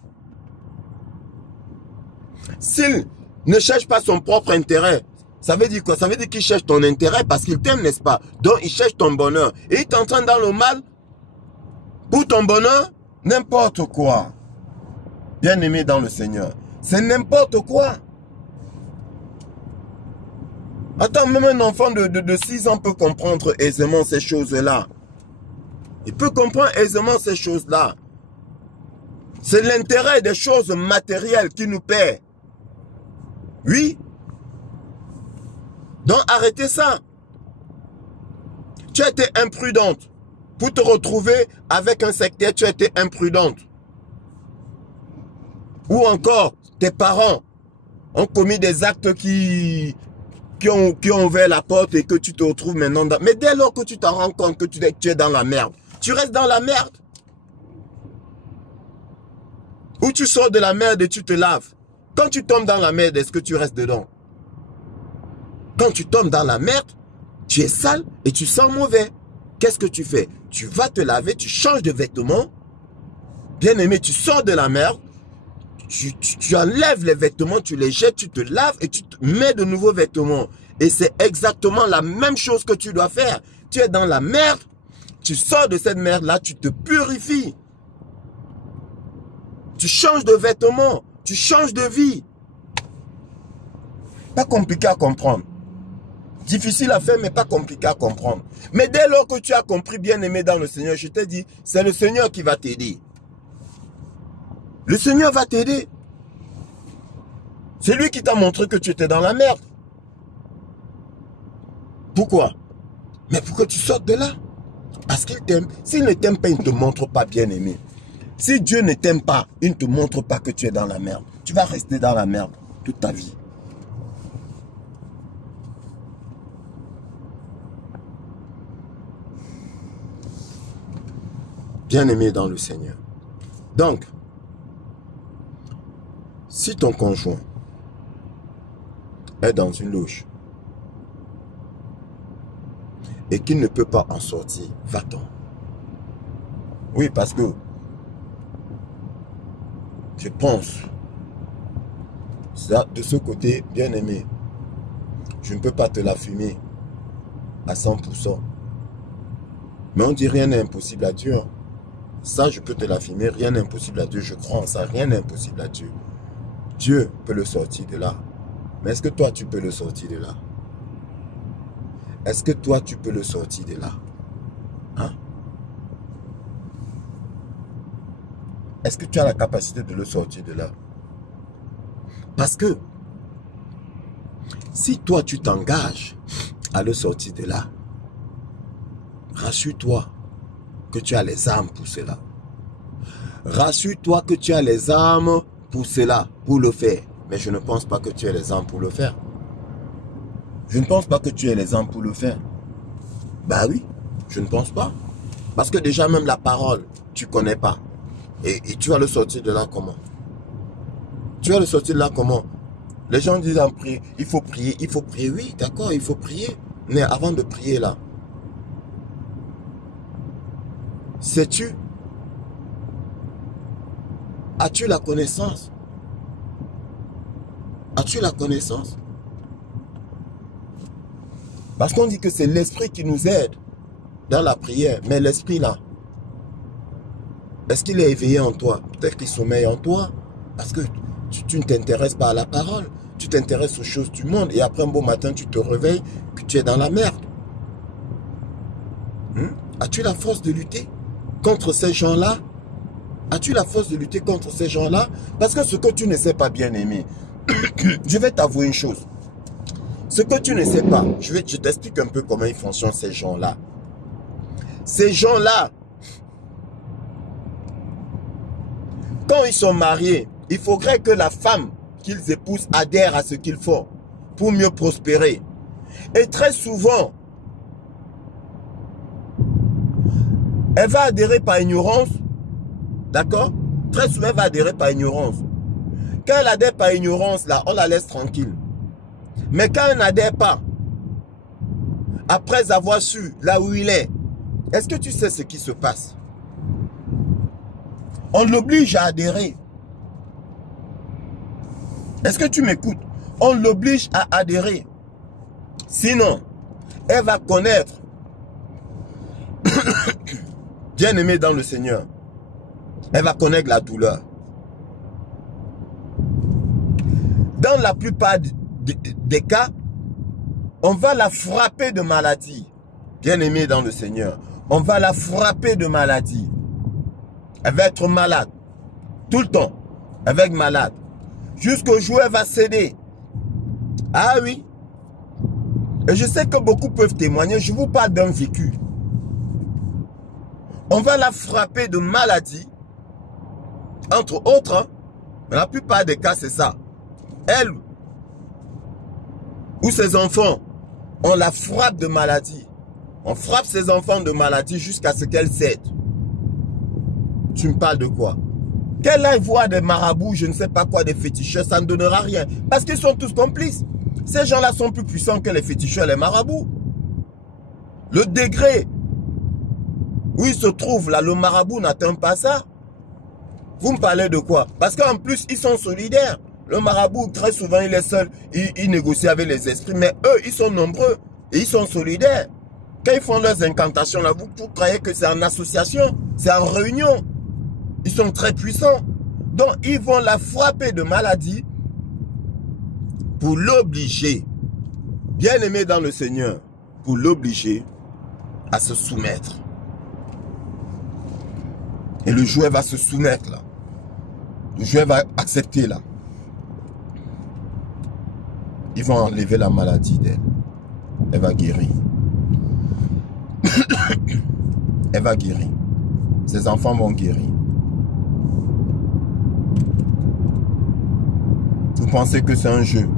S'il ne cherche pas son propre intérêt, ça veut dire quoi? Ça veut dire qu'il cherche ton intérêt parce qu'il t'aime, n'est-ce pas? Donc il cherche ton bonheur. Et il t'entraîne dans le mal pour ton bonheur, n'importe quoi. Bien-aimé dans le Seigneur, c'est n'importe quoi. Attends, même un enfant de 6 ans peut comprendre aisément ces choses-là. Il peut comprendre aisément ces choses-là. C'est l'intérêt des choses matérielles qui nous paie. Oui. Donc arrêtez ça. Tu as été imprudente. Pour te retrouver avec un sectaire, tu as été imprudente. Ou encore, tes parents ont commis des actes qui ont ouvert la porte et que tu te retrouves maintenant dans... Mais dès lors que tu t'en rends compte que tu es dans la merde, tu restes dans la merde. Ou tu sors de la merde et tu te laves. Quand tu tombes dans la merde, est-ce que tu restes dedans? Quand tu tombes dans la merde, tu es sale et tu sens mauvais. Qu'est-ce que tu fais? Tu vas te laver, tu changes de vêtements. Bien aimé, tu sors de la merde. Tu enlèves les vêtements, tu les jettes, tu te laves et tu te mets de nouveaux vêtements. Et c'est exactement la même chose que tu dois faire. Tu es dans la merde, tu sors de cette merde-là, tu te purifies. Tu changes de vêtements, tu changes de vie. Pas compliqué à comprendre. Difficile à faire, mais pas compliqué à comprendre. Mais dès lors que tu as compris, bien aimé dans le Seigneur, je te dis, c'est le Seigneur qui va t'aider. Le Seigneur va t'aider. C'est lui qui t'a montré que tu étais dans la merde. Pourquoi? Mais pour que tu sortes de là. Parce qu'il t'aime. S'il ne t'aime pas, il ne te montre pas, bien aimé. Si Dieu ne t'aime pas, il ne te montre pas que tu es dans la merde. Tu vas rester dans la merde toute ta vie. Bien aimé dans le Seigneur. Donc, si ton conjoint est dans une loge et qu'il ne peut pas en sortir, va-t'en. Oui, parce que je pense, ça, de ce côté, bien aimé, je ne peux pas te l'affumer à 100%. Mais on dit rien n'est impossible à Dieu. Ça, je peux te l'affirmer, rien n'est impossible à Dieu. Je crois en ça, rien n'est impossible à Dieu. Dieu peut le sortir de là. Mais est-ce que toi, tu peux le sortir de là? Est-ce que toi, tu peux le sortir de là? Hein? Est-ce que tu as la capacité de le sortir de là? Parce que si toi, tu t'engages à le sortir de là, rassure-toi que tu as les armes pour cela. Rassure-toi que tu as les armes pour cela, pour le faire. Mais je ne pense pas que tu aies les armes pour le faire. Je ne pense pas que tu aies les armes pour le faire. Bah oui, je ne pense pas. Parce que déjà même la parole, tu ne connais pas. Et tu vas le sortir de là comment? Tu vas le sortir de là comment? Les gens disent en prier, il faut prier, il faut prier. Oui, d'accord, il faut prier. Mais avant de prier là, sais-tu? As-tu la connaissance? As-tu la connaissance? Parce qu'on dit que c'est l'esprit qui nous aide dans la prière. Mais l'esprit là, est-ce qu'il est éveillé en toi? Peut-être qu'il sommeille en toi. Parce que tu ne t'intéresses pas à la parole. Tu t'intéresses aux choses du monde. Et après un beau matin, tu te réveilles que tu es dans la merde. As-tu la force de lutter contre ces gens-là? As-tu la force de lutter contre ces gens-là? Parce que ce que tu ne sais pas, bien aimé, je vais t'avouer une chose. Ce que tu ne sais pas, je t'explique un peu comment ils fonctionnent ces gens-là. Ces gens-là, quand ils sont mariés, il faudrait que la femme qu'ils épousent adhère à ce qu'ils font pour mieux prospérer. Et très souvent, elle va adhérer par ignorance. D'accord? Très souvent, elle va adhérer par ignorance. Quand elle adhère par ignorance, là, on la laisse tranquille. Mais quand elle n'adhère pas, après avoir su là où il est-ce que tu sais ce qui se passe? On l'oblige à adhérer. Est-ce que tu m'écoutes? On l'oblige à adhérer. Sinon, elle va connaître, bien aimé dans le Seigneur, elle va connaître la douleur. Dans la plupart des cas, on va la frapper de maladie. Bien aimé dans le Seigneur, on va la frapper de maladie. Elle va être malade. Tout le temps. Elle va être malade. Jusqu'au jour où elle va céder. Ah oui. Et je sais que beaucoup peuvent témoigner. Je vous parle d'un vécu. On va la frapper de maladie. Entre autres. Hein, mais la plupart des cas, c'est ça. Elle ou ses enfants, on la frappe de maladie. On frappe ses enfants de maladie jusqu'à ce qu'elle cède. Tu me parles de quoi? Qu'elle aille voir des marabouts, je ne sais pas quoi, des féticheurs, ça ne donnera rien. Parce qu'ils sont tous complices. Ces gens-là sont plus puissants que les féticheurs, les marabouts. Le degré où ils se trouvent là, le marabout n'atteint pas ça. Vous me parlez de quoi? Parce qu'en plus, ils sont solidaires. Le marabout, très souvent, il est seul. Il négocie avec les esprits. Mais eux, ils sont nombreux. Et ils sont solidaires. Quand ils font leurs incantations, là, vous croyez que c'est en association. C'est en réunion. Ils sont très puissants. Donc, ils vont la frapper de maladie pour l'obliger, bien aimé dans le Seigneur, pour l'obliger à se soumettre. Et le jour, elle va se soumettre, là. Le jour, elle va accepter, là. Ils vont enlever la maladie d'elle. Elle va guérir. Elle va guérir. Ses enfants vont guérir. Vous pensez que c'est un jeu?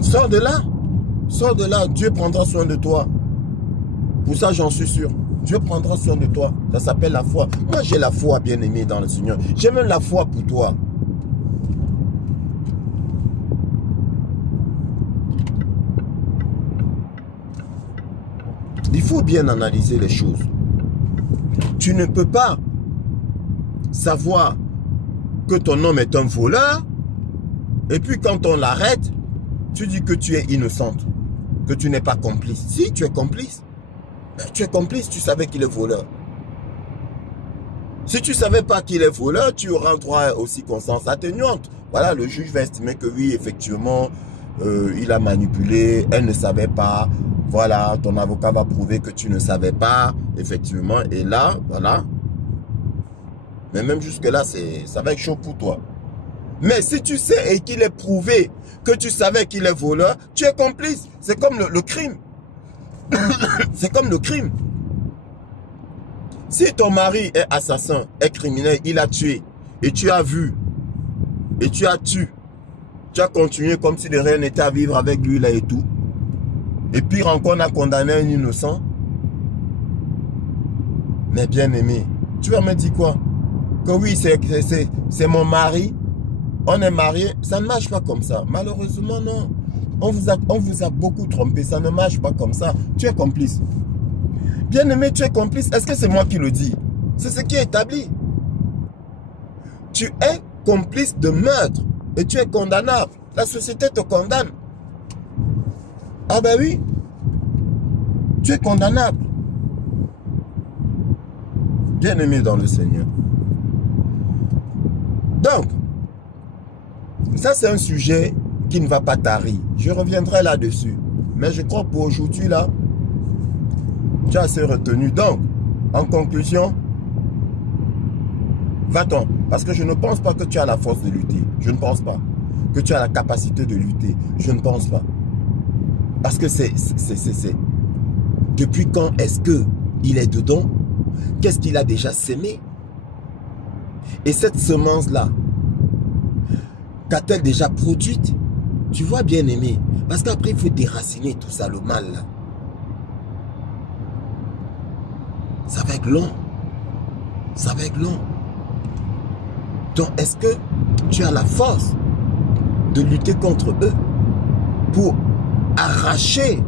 Sors de là. Sors de là. Dieu prendra soin de toi. Pour ça, j'en suis sûr. Dieu prendra soin de toi. Ça s'appelle la foi. Moi, j'ai la foi, bien aimé dans le Seigneur. J'ai même la foi pour toi. Il faut bien analyser les choses. Tu ne peux pas savoir que ton homme est un voleur et puis quand on l'arrête, tu dis que tu es innocente, que tu n'es pas complice. Si, tu es complice. Tu es complice, tu savais qu'il est voleur. Si tu ne savais pas qu'il est voleur, tu auras un droit aux circonstances atténuantes. Voilà, le juge va estimer que oui, effectivement, il a manipulé, elle ne savait pas. Voilà, ton avocat va prouver que tu ne savais pas, effectivement. Et là, voilà. Mais même jusque-là, ça va être chaud pour toi. Mais si tu sais et qu'il est prouvé que tu savais qu'il est voleur, tu es complice. C'est comme le crime. C'est comme le crime. Si ton mari est assassin, est criminel, il a tué, et tu as vu, et tu as tué, tu as continué comme si de rien n'était à vivre avec lui là et tout. Et pire encore, on a condamné un innocent. Mais bien aimé, tu vas me dire quoi? Que oui, c'est mon mari. On est mariés. Ça ne marche pas comme ça. Malheureusement, non. On vous a beaucoup trompé. Ça ne marche pas comme ça. Tu es complice. Bien aimé, tu es complice. Est-ce que c'est moi qui le dis? C'est ce qui est établi. Tu es complice de meurtre. Et tu es condamnable. La société te condamne. Ah ben oui. Tu es condamnable. Bien-aimé dans le Seigneur. Donc, ça c'est un sujet qui ne va pas tarir. Je reviendrai là-dessus. Mais je crois pour aujourd'hui là, tu as assez retenu. Donc, en conclusion, va-t'en. Parce que je ne pense pas que tu as la force de lutter. Je ne pense pas. Que tu as la capacité de lutter. Je ne pense pas. Parce que c'est... Depuis quand est-ce qu'il est dedans? Qu'est-ce qu'il a déjà sémé? Et cette semence-là, qu'a-t-elle déjà produite? Tu vois, bien aimé. Parce qu'après, il faut déraciner tout ça, le mal là. Ça va être long. Ça va être long. Donc, est-ce que tu as la force de lutter contre eux pour arracher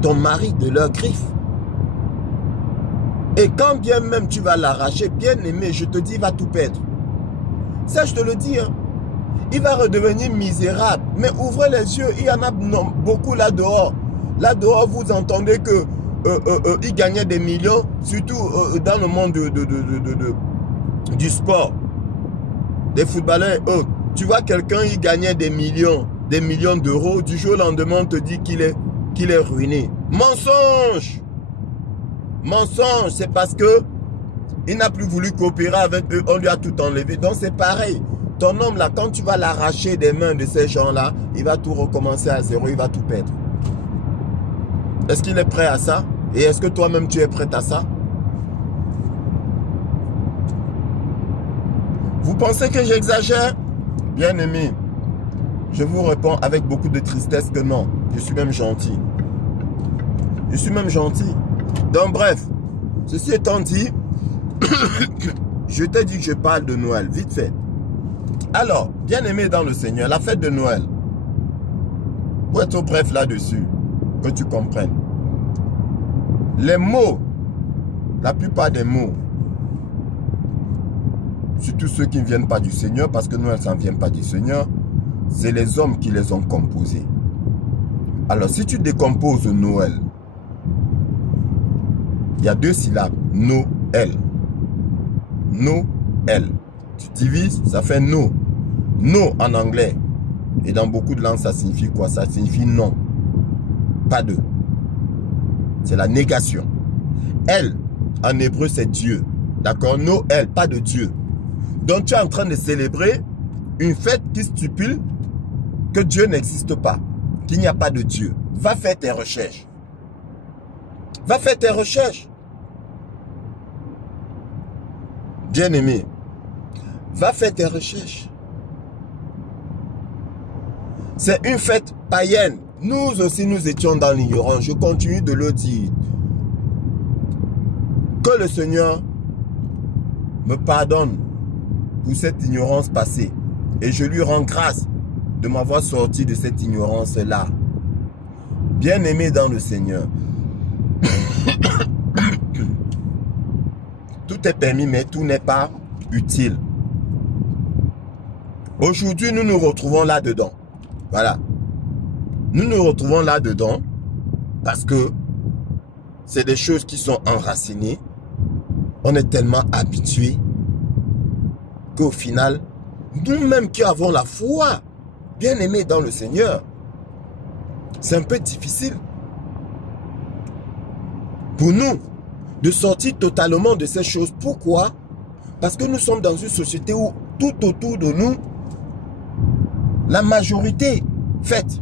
ton mari de leurs griffes? Et quand bien même tu vas l'arracher, bien aimé, je te dis, il va tout perdre. Ça, je te le dis, hein. Il va redevenir misérable. Mais ouvrez les yeux, il y en a beaucoup là-dehors. Là-dehors, vous entendez que il gagnait des millions, surtout dans le monde du sport, des footballeurs et autres. Tu vois quelqu'un, il gagnait des millions d'euros, du jour au lendemain, on te dit qu'il est ruiné. Mensonge! Mensonge, c'est parce que il n'a plus voulu coopérer avec eux, on lui a tout enlevé. Donc c'est pareil. Ton homme là, quand tu vas l'arracher des mains de ces gens-là, il va tout recommencer à zéro, il va tout perdre. Est-ce qu'il est prêt à ça? Et est-ce que toi-même tu es prêt à ça? Vous pensez que j'exagère? Bien aimé, je vous réponds avec beaucoup de tristesse que non. Je suis même gentil. Je suis même gentil. Donc bref, ceci étant dit, je t'ai dit que je parle de Noël, vite fait. Alors, bien aimé dans le Seigneur, la fête de Noël, pour être bref là-dessus, que tu comprennes. Les mots, la plupart des mots, surtout ceux qui ne viennent pas du Seigneur, parce que Noël, ça ne vient pas du Seigneur, c'est les hommes qui les ont composés. Alors, si tu décomposes Noël, il y a 2 syllabes, Noël. Noël. Tu divises, ça fait no. No en anglais. Et dans beaucoup de langues, ça signifie quoi? Ça signifie non. Pas de. C'est la négation. Elle, en hébreu, c'est Dieu. D'accord? Noël, pas de Dieu. Donc tu es en train de célébrer une fête qui stipule que Dieu n'existe pas. Qu'il n'y a pas de Dieu. Va faire tes recherches. Va faire tes recherches. Bien-aimé, va faire tes recherches. C'est une fête païenne. Nous aussi, nous étions dans l'ignorance. Je continue de le dire. Que le Seigneur me pardonne pour cette ignorance passée. Et je lui rends grâce de m'avoir sorti de cette ignorance-là. Bien-aimé dans le Seigneur. Tout est permis, mais tout n'est pas utile. Aujourd'hui, nous nous retrouvons là-dedans. Voilà. Nous nous retrouvons là-dedans parce que c'est des choses qui sont enracinées. On est tellement habitués qu'au final, nous-mêmes qui avons la foi, bien aimés dans le Seigneur, c'est un peu difficile pour nous de sortir totalement de ces choses. Pourquoi? Parce que nous sommes dans une société où tout autour de nous, la majorité fête.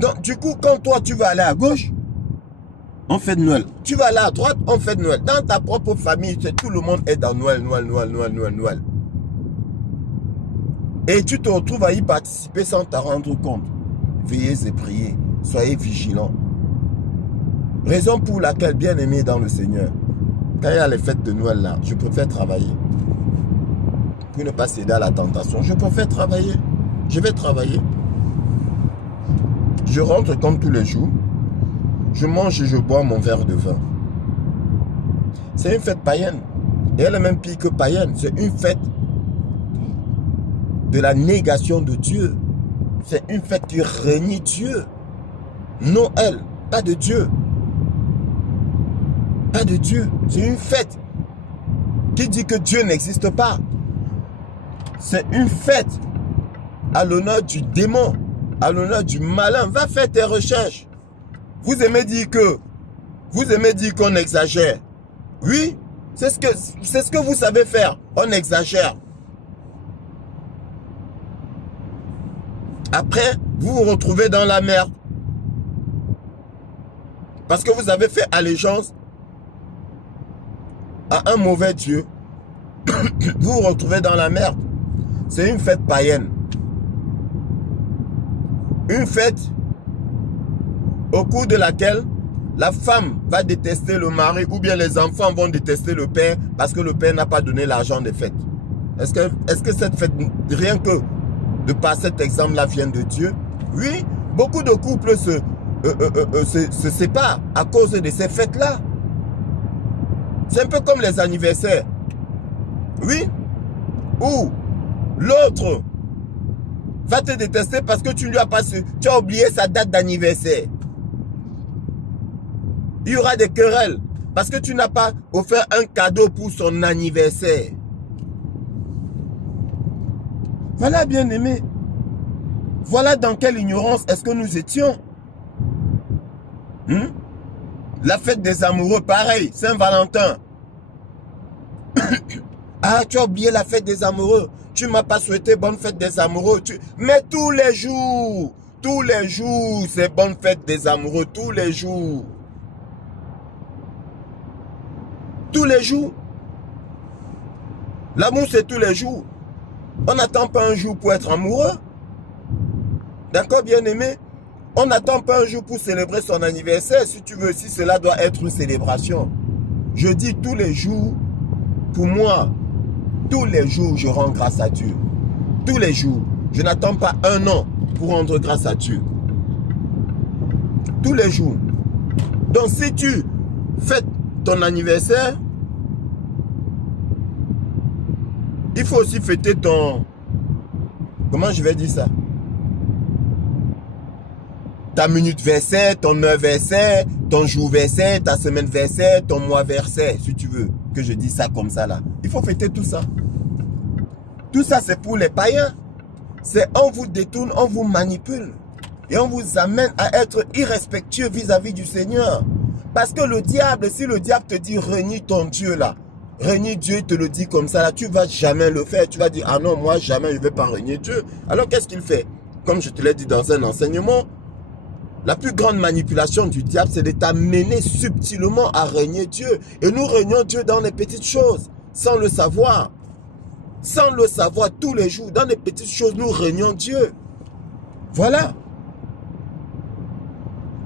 Donc du coup, quand toi tu vas aller à gauche, on fait de Noël. Tu vas aller à droite, on fait de Noël. Dans ta propre famille, tout le monde est dans Noël, Noël, Noël, Noël, Noël, Noël. Et tu te retrouves à y participer sans t'en rendre compte. Veillez et priez. Soyez vigilants. Raison pour laquelle, bien aimé dans le Seigneur, quand il y a les fêtes de Noël là, je préfère travailler. Pour ne pas céder à la tentation, je préfère travailler. Je vais travailler. Je rentre comme tous les jours. Je mange et je bois mon verre de vin. C'est une fête païenne. Et elle est même pire que païenne. C'est une fête de la négation de Dieu. C'est une fête qui renie Dieu. Non elle, pas de Dieu. Pas de Dieu. C'est une fête qui dit que Dieu n'existe pas. C'est une fête à l'honneur du démon, à l'honneur du malin. Va faire tes recherches. Vous aimez dire qu'on exagère. Oui, c'est ce que vous savez faire. On exagère. Après, vous vous retrouvez dans la merde. Parce que vous avez fait allégeance à un mauvais Dieu. Vous vous retrouvez dans la merde. C'est une fête païenne. Une fête au cours de laquelle la femme va détester le mari ou bien les enfants vont détester le père parce que le père n'a pas donné l'argent des fêtes. Est-ce que cette fête, rien que de par cet exemple-là, vient de Dieu? Oui, beaucoup de couples se séparent à cause de ces fêtes-là. C'est un peu comme les anniversaires. Oui, où l'autre va te détester parce que tu as oublié sa date d'anniversaire. Il y aura des querelles parce que tu n'as pas offert un cadeau pour son anniversaire. Voilà, bien-aimé. Voilà dans quelle ignorance est-ce que nous étions. La fête des amoureux, pareil, Saint-Valentin. Ah, tu as oublié la fête des amoureux. Tu ne m'as pas souhaité bonne fête des amoureux. Mais tous les jours, c'est bonne fête des amoureux, tous les jours. Tous les jours. L'amour, c'est tous les jours. On n'attend pas un jour pour être amoureux. D'accord, bien-aimé? On n'attend pas un jour pour célébrer son anniversaire. Si tu veux, si cela doit être une célébration. Je dis tous les jours, pour moi, tous les jours, je rends grâce à Dieu. Tous les jours. Je n'attends pas un an pour rendre grâce à Dieu. Tous les jours. Donc, si tu fêtes ton anniversaire, il faut aussi fêter ton... Comment je vais dire ça? Ta minute verset, ton heure verset, ton jour verset, ta semaine verset, ton mois verset, si tu veux que je dise ça comme ça là. Il faut fêter tout ça. Tout ça c'est pour les païens. C'est on vous détourne, on vous manipule. Et on vous amène à être irrespectueux vis-à-vis du Seigneur. Parce que le diable, si le diable te dit renie ton Dieu là, renie Dieu, te le dit comme ça là, tu ne vas jamais le faire. Tu vas dire, ah non, moi jamais je ne vais pas renier Dieu. Alors qu'est-ce qu'il fait? Comme je te l'ai dit dans un enseignement, la plus grande manipulation du diable, c'est de t'amener subtilement à renier Dieu. Et nous renions Dieu dans les petites choses, sans le savoir. Sans le savoir tous les jours, dans les petites choses, nous renions Dieu. Voilà.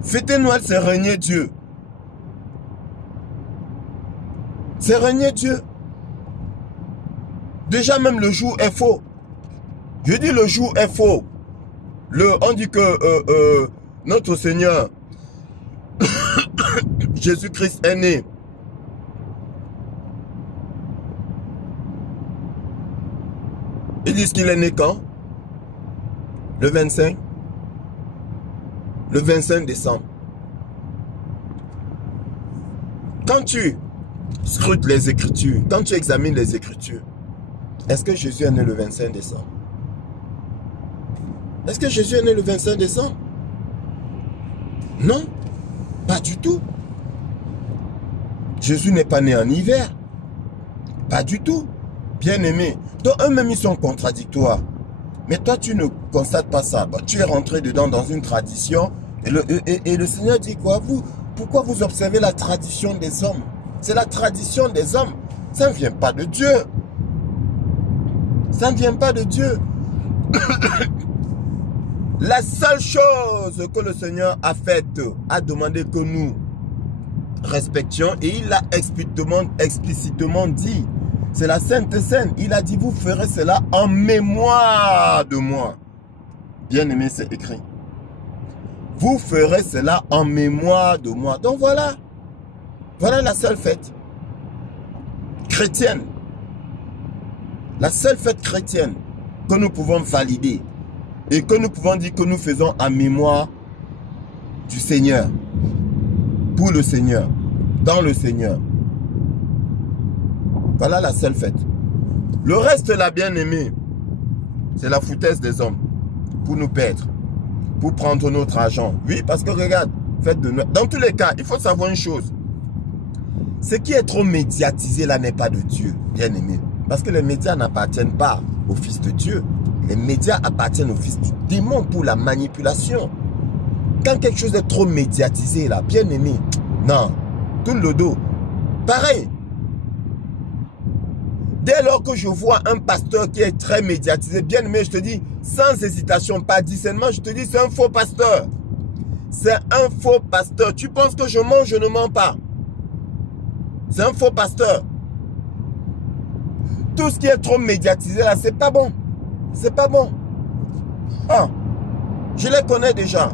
Fêter Noël, c'est renier Dieu. C'est renier Dieu. Déjà même le jour est faux. Je dis le jour est faux. On dit que notre Seigneur Jésus-Christ est né. Ils disent qu'il est né quand? Le 25. Le 25 décembre. Quand tu scrutes les Écritures, quand tu examines les Écritures, est-ce que Jésus est né le 25 décembre? Est-ce que Jésus est né le 25 décembre? Non, pas du tout. Jésus n'est pas né en hiver. Pas du tout. Bien-aimé. Donc eux-mêmes ils sont contradictoires. Mais toi tu ne constates pas ça. Bah, tu es rentré dedans dans une tradition. Et le Seigneur dit quoi? Pourquoi vous observez la tradition des hommes? C'est la tradition des hommes. Ça ne vient pas de Dieu. Ça ne vient pas de Dieu. La seule chose que le Seigneur a faite, a demandé que nous respections, et il l'a explicitement dit, c'est la Sainte Seine. Il a dit, vous ferez cela en mémoire de moi. Bien aimé, c'est écrit. Vous ferez cela en mémoire de moi. Donc voilà. Voilà la seule fête chrétienne. La seule fête chrétienne que nous pouvons valider et que nous pouvons dire que nous faisons en mémoire du Seigneur, pour le Seigneur, dans le Seigneur. Voilà la seule fête. Le reste, la bien-aimée, c'est la foutaise des hommes pour nous perdre, pour prendre notre argent. Oui, parce que regarde, fête de Noël. Dans tous les cas, il faut savoir une chose. Ce qui est trop médiatisé là n'est pas de Dieu, bien-aimé. Parce que les médias n'appartiennent pas au Fils de Dieu. Les médias appartiennent au Fils du démon pour la manipulation. Quand quelque chose est trop médiatisé là, bien-aimé, non, tourne le dos. Pareil. Dès lors que je vois un pasteur qui est très médiatisé, bien-aimé, je te dis, sans hésitation, pas discernement, je te dis, c'est un faux pasteur. C'est un faux pasteur. Tu penses que je mens, je ne mens pas. C'est un faux pasteur. Tout ce qui est trop médiatisé là, c'est pas bon. C'est pas bon. Ah, je les connais déjà.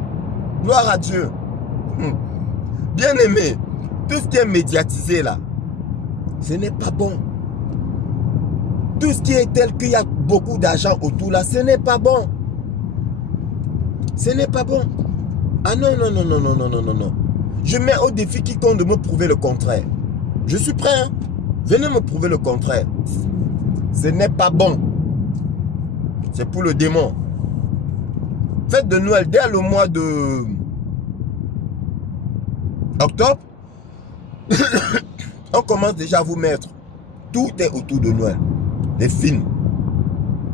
Gloire à Dieu. Bien-aimé, tout ce qui est médiatisé là, ce n'est pas bon. Tout ce qui est tel qu'il y a beaucoup d'argent autour là, ce n'est pas bon. Ce n'est pas bon. Ah non, non, non, non, non, non, non, non, non. Je mets au défi quiconque de me prouver le contraire. Je suis prêt, hein? Venez me prouver le contraire. Ce n'est pas bon. C'est pour le démon. Fête de Noël, dès le mois de octobre, on commence déjà à vous mettre. Tout est autour de Noël. Les films,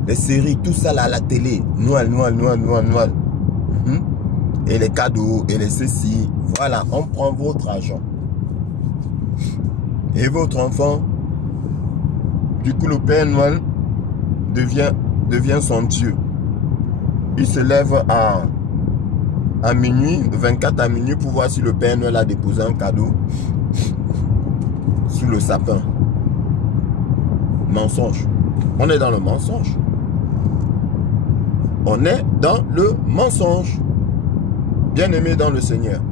les séries, tout ça là à la télé. Noël, Noël, Noël, Noël, Noël. Et les cadeaux, et les ceci. Voilà, on prend votre argent. Et votre enfant, du coup le Père Noël devient son Dieu. Il se lève à minuit, 24 à minuit, pour voir si le Père Noël a déposé un cadeau sous le sapin. Mensonge. On est dans le mensonge. On est dans le mensonge. Bien-aimé dans le Seigneur.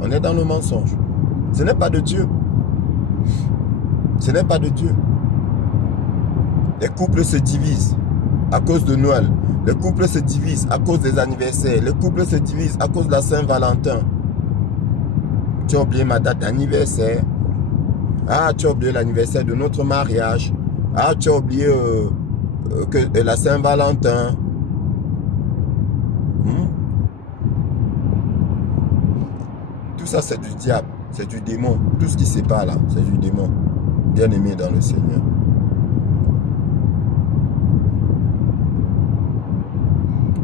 On est dans le mensonge. Ce n'est pas de Dieu. Ce n'est pas de Dieu. Les couples se divisent à cause de Noël. Les couples se divisent à cause des anniversaires. Les couples se divisent à cause de la Saint-Valentin. Tu as oublié ma date d'anniversaire. Ah, tu as oublié l'anniversaire de notre mariage. Ah, tu as oublié que la Saint-Valentin. Tout ça, c'est du diable. C'est du démon. Tout ce qui se passe là, c'est du démon. Bien-aimé dans le Seigneur.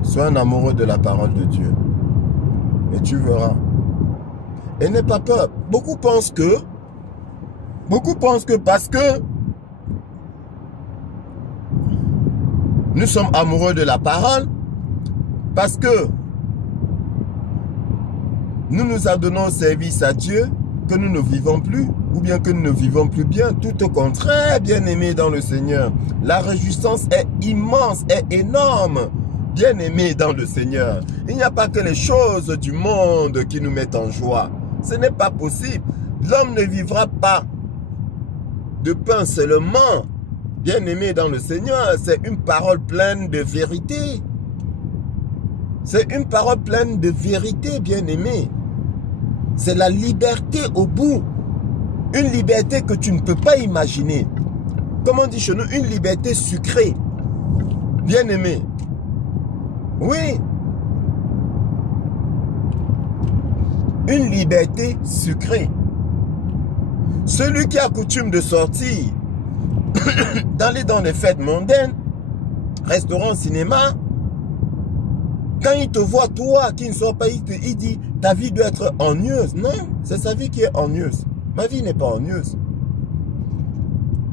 Sois un amoureux de la parole de Dieu. Et tu verras. Et n'aie pas peur. Beaucoup pensent que parce que nous sommes amoureux de la parole, parce que nous nous adonnons service à Dieu, que nous ne vivons plus, ou bien que nous ne vivons plus bien. Tout au contraire, bien-aimé dans le Seigneur. La réjouissance est immense, est énorme. Bien-aimé dans le Seigneur. Il n'y a pas que les choses du monde qui nous mettent en joie. Ce n'est pas possible. L'homme ne vivra pas de pain seulement. Bien-aimé dans le Seigneur, c'est une parole pleine de vérité. C'est une parole pleine de vérité, bien-aimé. C'est la liberté au bout. Une liberté que tu ne peux pas imaginer. Comme on dit chez nous, une liberté sucrée. Bien-aimé. Oui. Une liberté sucrée. Celui qui a coutume de sortir d'aller dans les fêtes mondaines, restaurant, cinéma, quand il te voit, toi qui ne sors pas, il dit, ta vie doit être ennuyeuse. Non, c'est sa vie qui est ennuyeuse. Ma vie n'est pas ennuyeuse.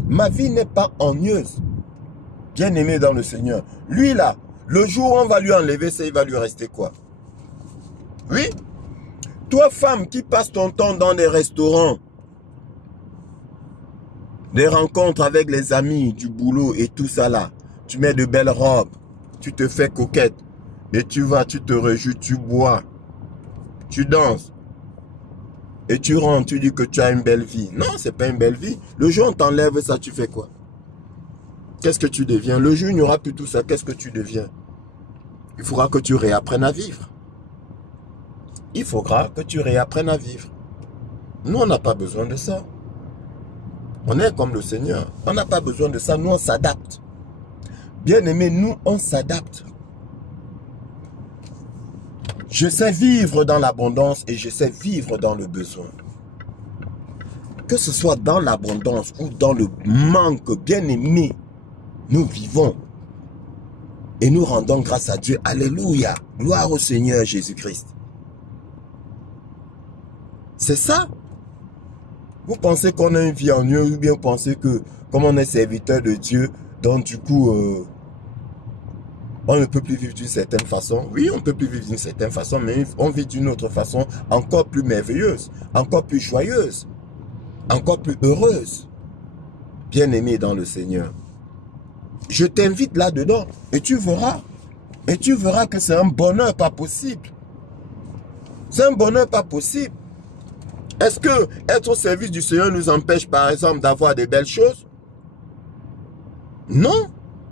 Ma vie n'est pas ennuyeuse. Bien-aimé dans le Seigneur. Lui là, le jour où on va lui enlever ça, il va lui rester quoi? Oui. Toi, femme qui passe ton temps dans des restaurants, des rencontres avec les amis, du boulot et tout ça là, tu mets de belles robes, tu te fais coquette, et tu vas, tu te réjouis, tu bois, tu danses, et tu rentres, tu dis que tu as une belle vie. Non, c'est pas une belle vie. Le jour où on t'enlève ça, tu fais quoi? Qu'est-ce que tu deviens? Le jour où il n'y aura plus tout ça, qu'est-ce que tu deviens? Il faudra que tu réapprennes à vivre. Il faudra que tu réapprennes à vivre. Nous, on n'a pas besoin de ça. On est comme le Seigneur. On n'a pas besoin de ça. Nous, on s'adapte. Bien-aimés, nous, on s'adapte. Je sais vivre dans l'abondance et je sais vivre dans le besoin. Que ce soit dans l'abondance ou dans le manque, bien-aimés, nous vivons. Et nous rendons grâce à Dieu. Alléluia. Gloire au Seigneur Jésus-Christ. C'est ça. Vous pensez qu'on a une vie en Dieu ou bien vous pensez que comme on est serviteur de Dieu, donc du coup, on ne peut plus vivre d'une certaine façon. Oui, on ne peut plus vivre d'une certaine façon, mais on vit d'une autre façon encore plus merveilleuse, encore plus joyeuse, encore plus heureuse. Bien-aimé dans le Seigneur. Je t'invite là-dedans et tu verras. Et tu verras que c'est un bonheur pas possible. C'est un bonheur pas possible. Est-ce que être au service du Seigneur nous empêche par exemple d'avoir des belles choses? Non,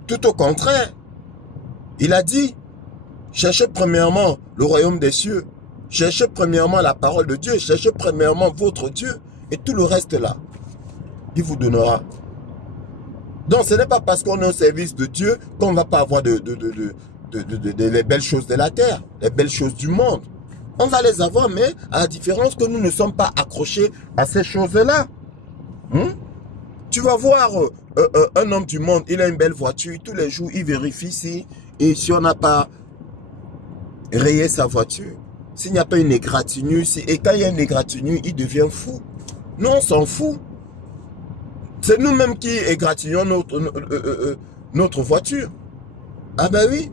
tout au contraire. Il a dit, cherchez premièrement le royaume des cieux, cherchez premièrement la parole de Dieu, cherchez premièrement votre Dieu et tout le reste là, il vous donnera. Donc ce n'est pas parce qu'on est au service de Dieu qu'on ne va pas avoir les belles choses de la terre, les belles choses du monde. On va les avoir, mais à la différence que nous ne sommes pas accrochés à ces choses-là. Tu vas voir un homme du monde, il a une belle voiture, tous les jours, il vérifie si on n'a pas rayé sa voiture, s'il n'y a pas une égratignure, et quand il y a une égratignure, il devient fou. Nous, on s'en fout. C'est nous-mêmes qui égratignons notre voiture. Ah ben oui.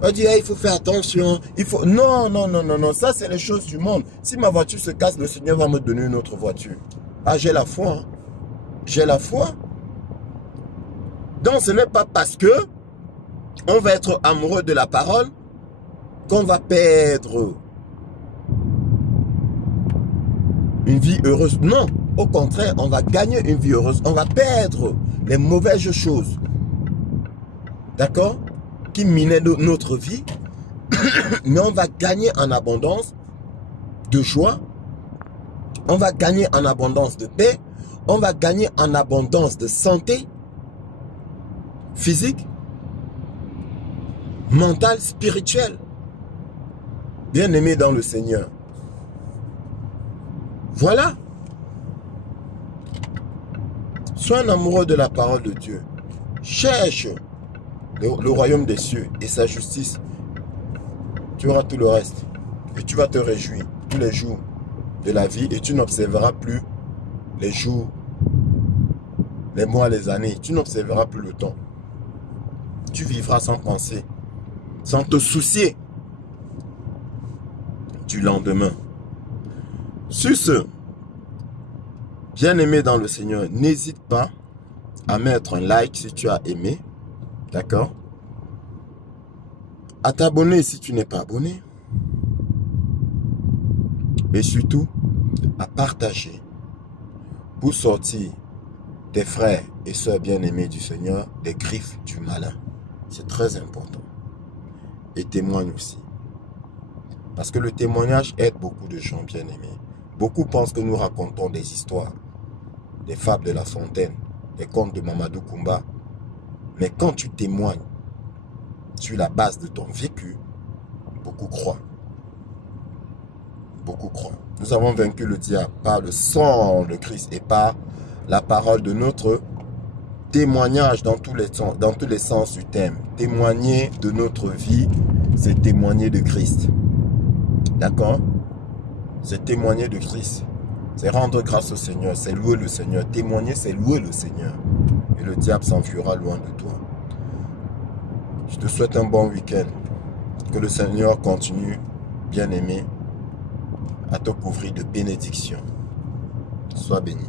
On dit, il faut faire attention. Il faut... Non, non, non, non, non. Ça, c'est les choses du monde. Si ma voiture se casse, le Seigneur va me donner une autre voiture. Ah, j'ai la foi. Hein. J'ai la foi. Donc, ce n'est pas parce que on va être amoureux de la parole qu'on va perdre une vie heureuse. Non, au contraire, on va gagner une vie heureuse. On va perdre les mauvaises choses. D'accord? Qui minaient notre vie. Mais on va gagner en abondance de joie. On va gagner en abondance de paix. On va gagner en abondance de santé physique, mentale, spirituelle. Bien-aimé dans le Seigneur. Voilà. Sois un amoureux de la parole de Dieu. Cherche le royaume des cieux et sa justice. Tu auras tout le reste. Et tu vas te réjouir tous les jours de la vie et tu n'observeras plus les jours, les mois, les années. Tu n'observeras plus le temps. Tu vivras sans penser, sans te soucier du lendemain. Sur ce, bien-aimé dans le Seigneur, n'hésite pas à mettre un like si tu as aimé. D'accord? À t'abonner si tu n'es pas abonné. Et surtout, à partager pour sortir tes frères et sœurs bien-aimés du Seigneur des griffes du malin. C'est très important. Et témoigne aussi. Parce que le témoignage aide beaucoup de gens bien-aimés. Beaucoup pensent que nous racontons des histoires, des fables de La Fontaine, des contes de Mamadou Koumba. Mais quand tu témoignes sur la base de ton vécu, beaucoup croient. Beaucoup croient. Nous avons vaincu le diable par le sang de Christ et par la parole de notre témoignage dans tous les sens du thème. Témoigner de notre vie, c'est témoigner de Christ. D'accord? C'est témoigner de Christ. C'est rendre grâce au Seigneur, c'est louer le Seigneur. Témoigner, c'est louer le Seigneur. Et le diable s'enfuira loin de toi. Je te souhaite un bon week-end. Que le Seigneur continue, bien-aimé, à te couvrir de bénédictions. Sois béni.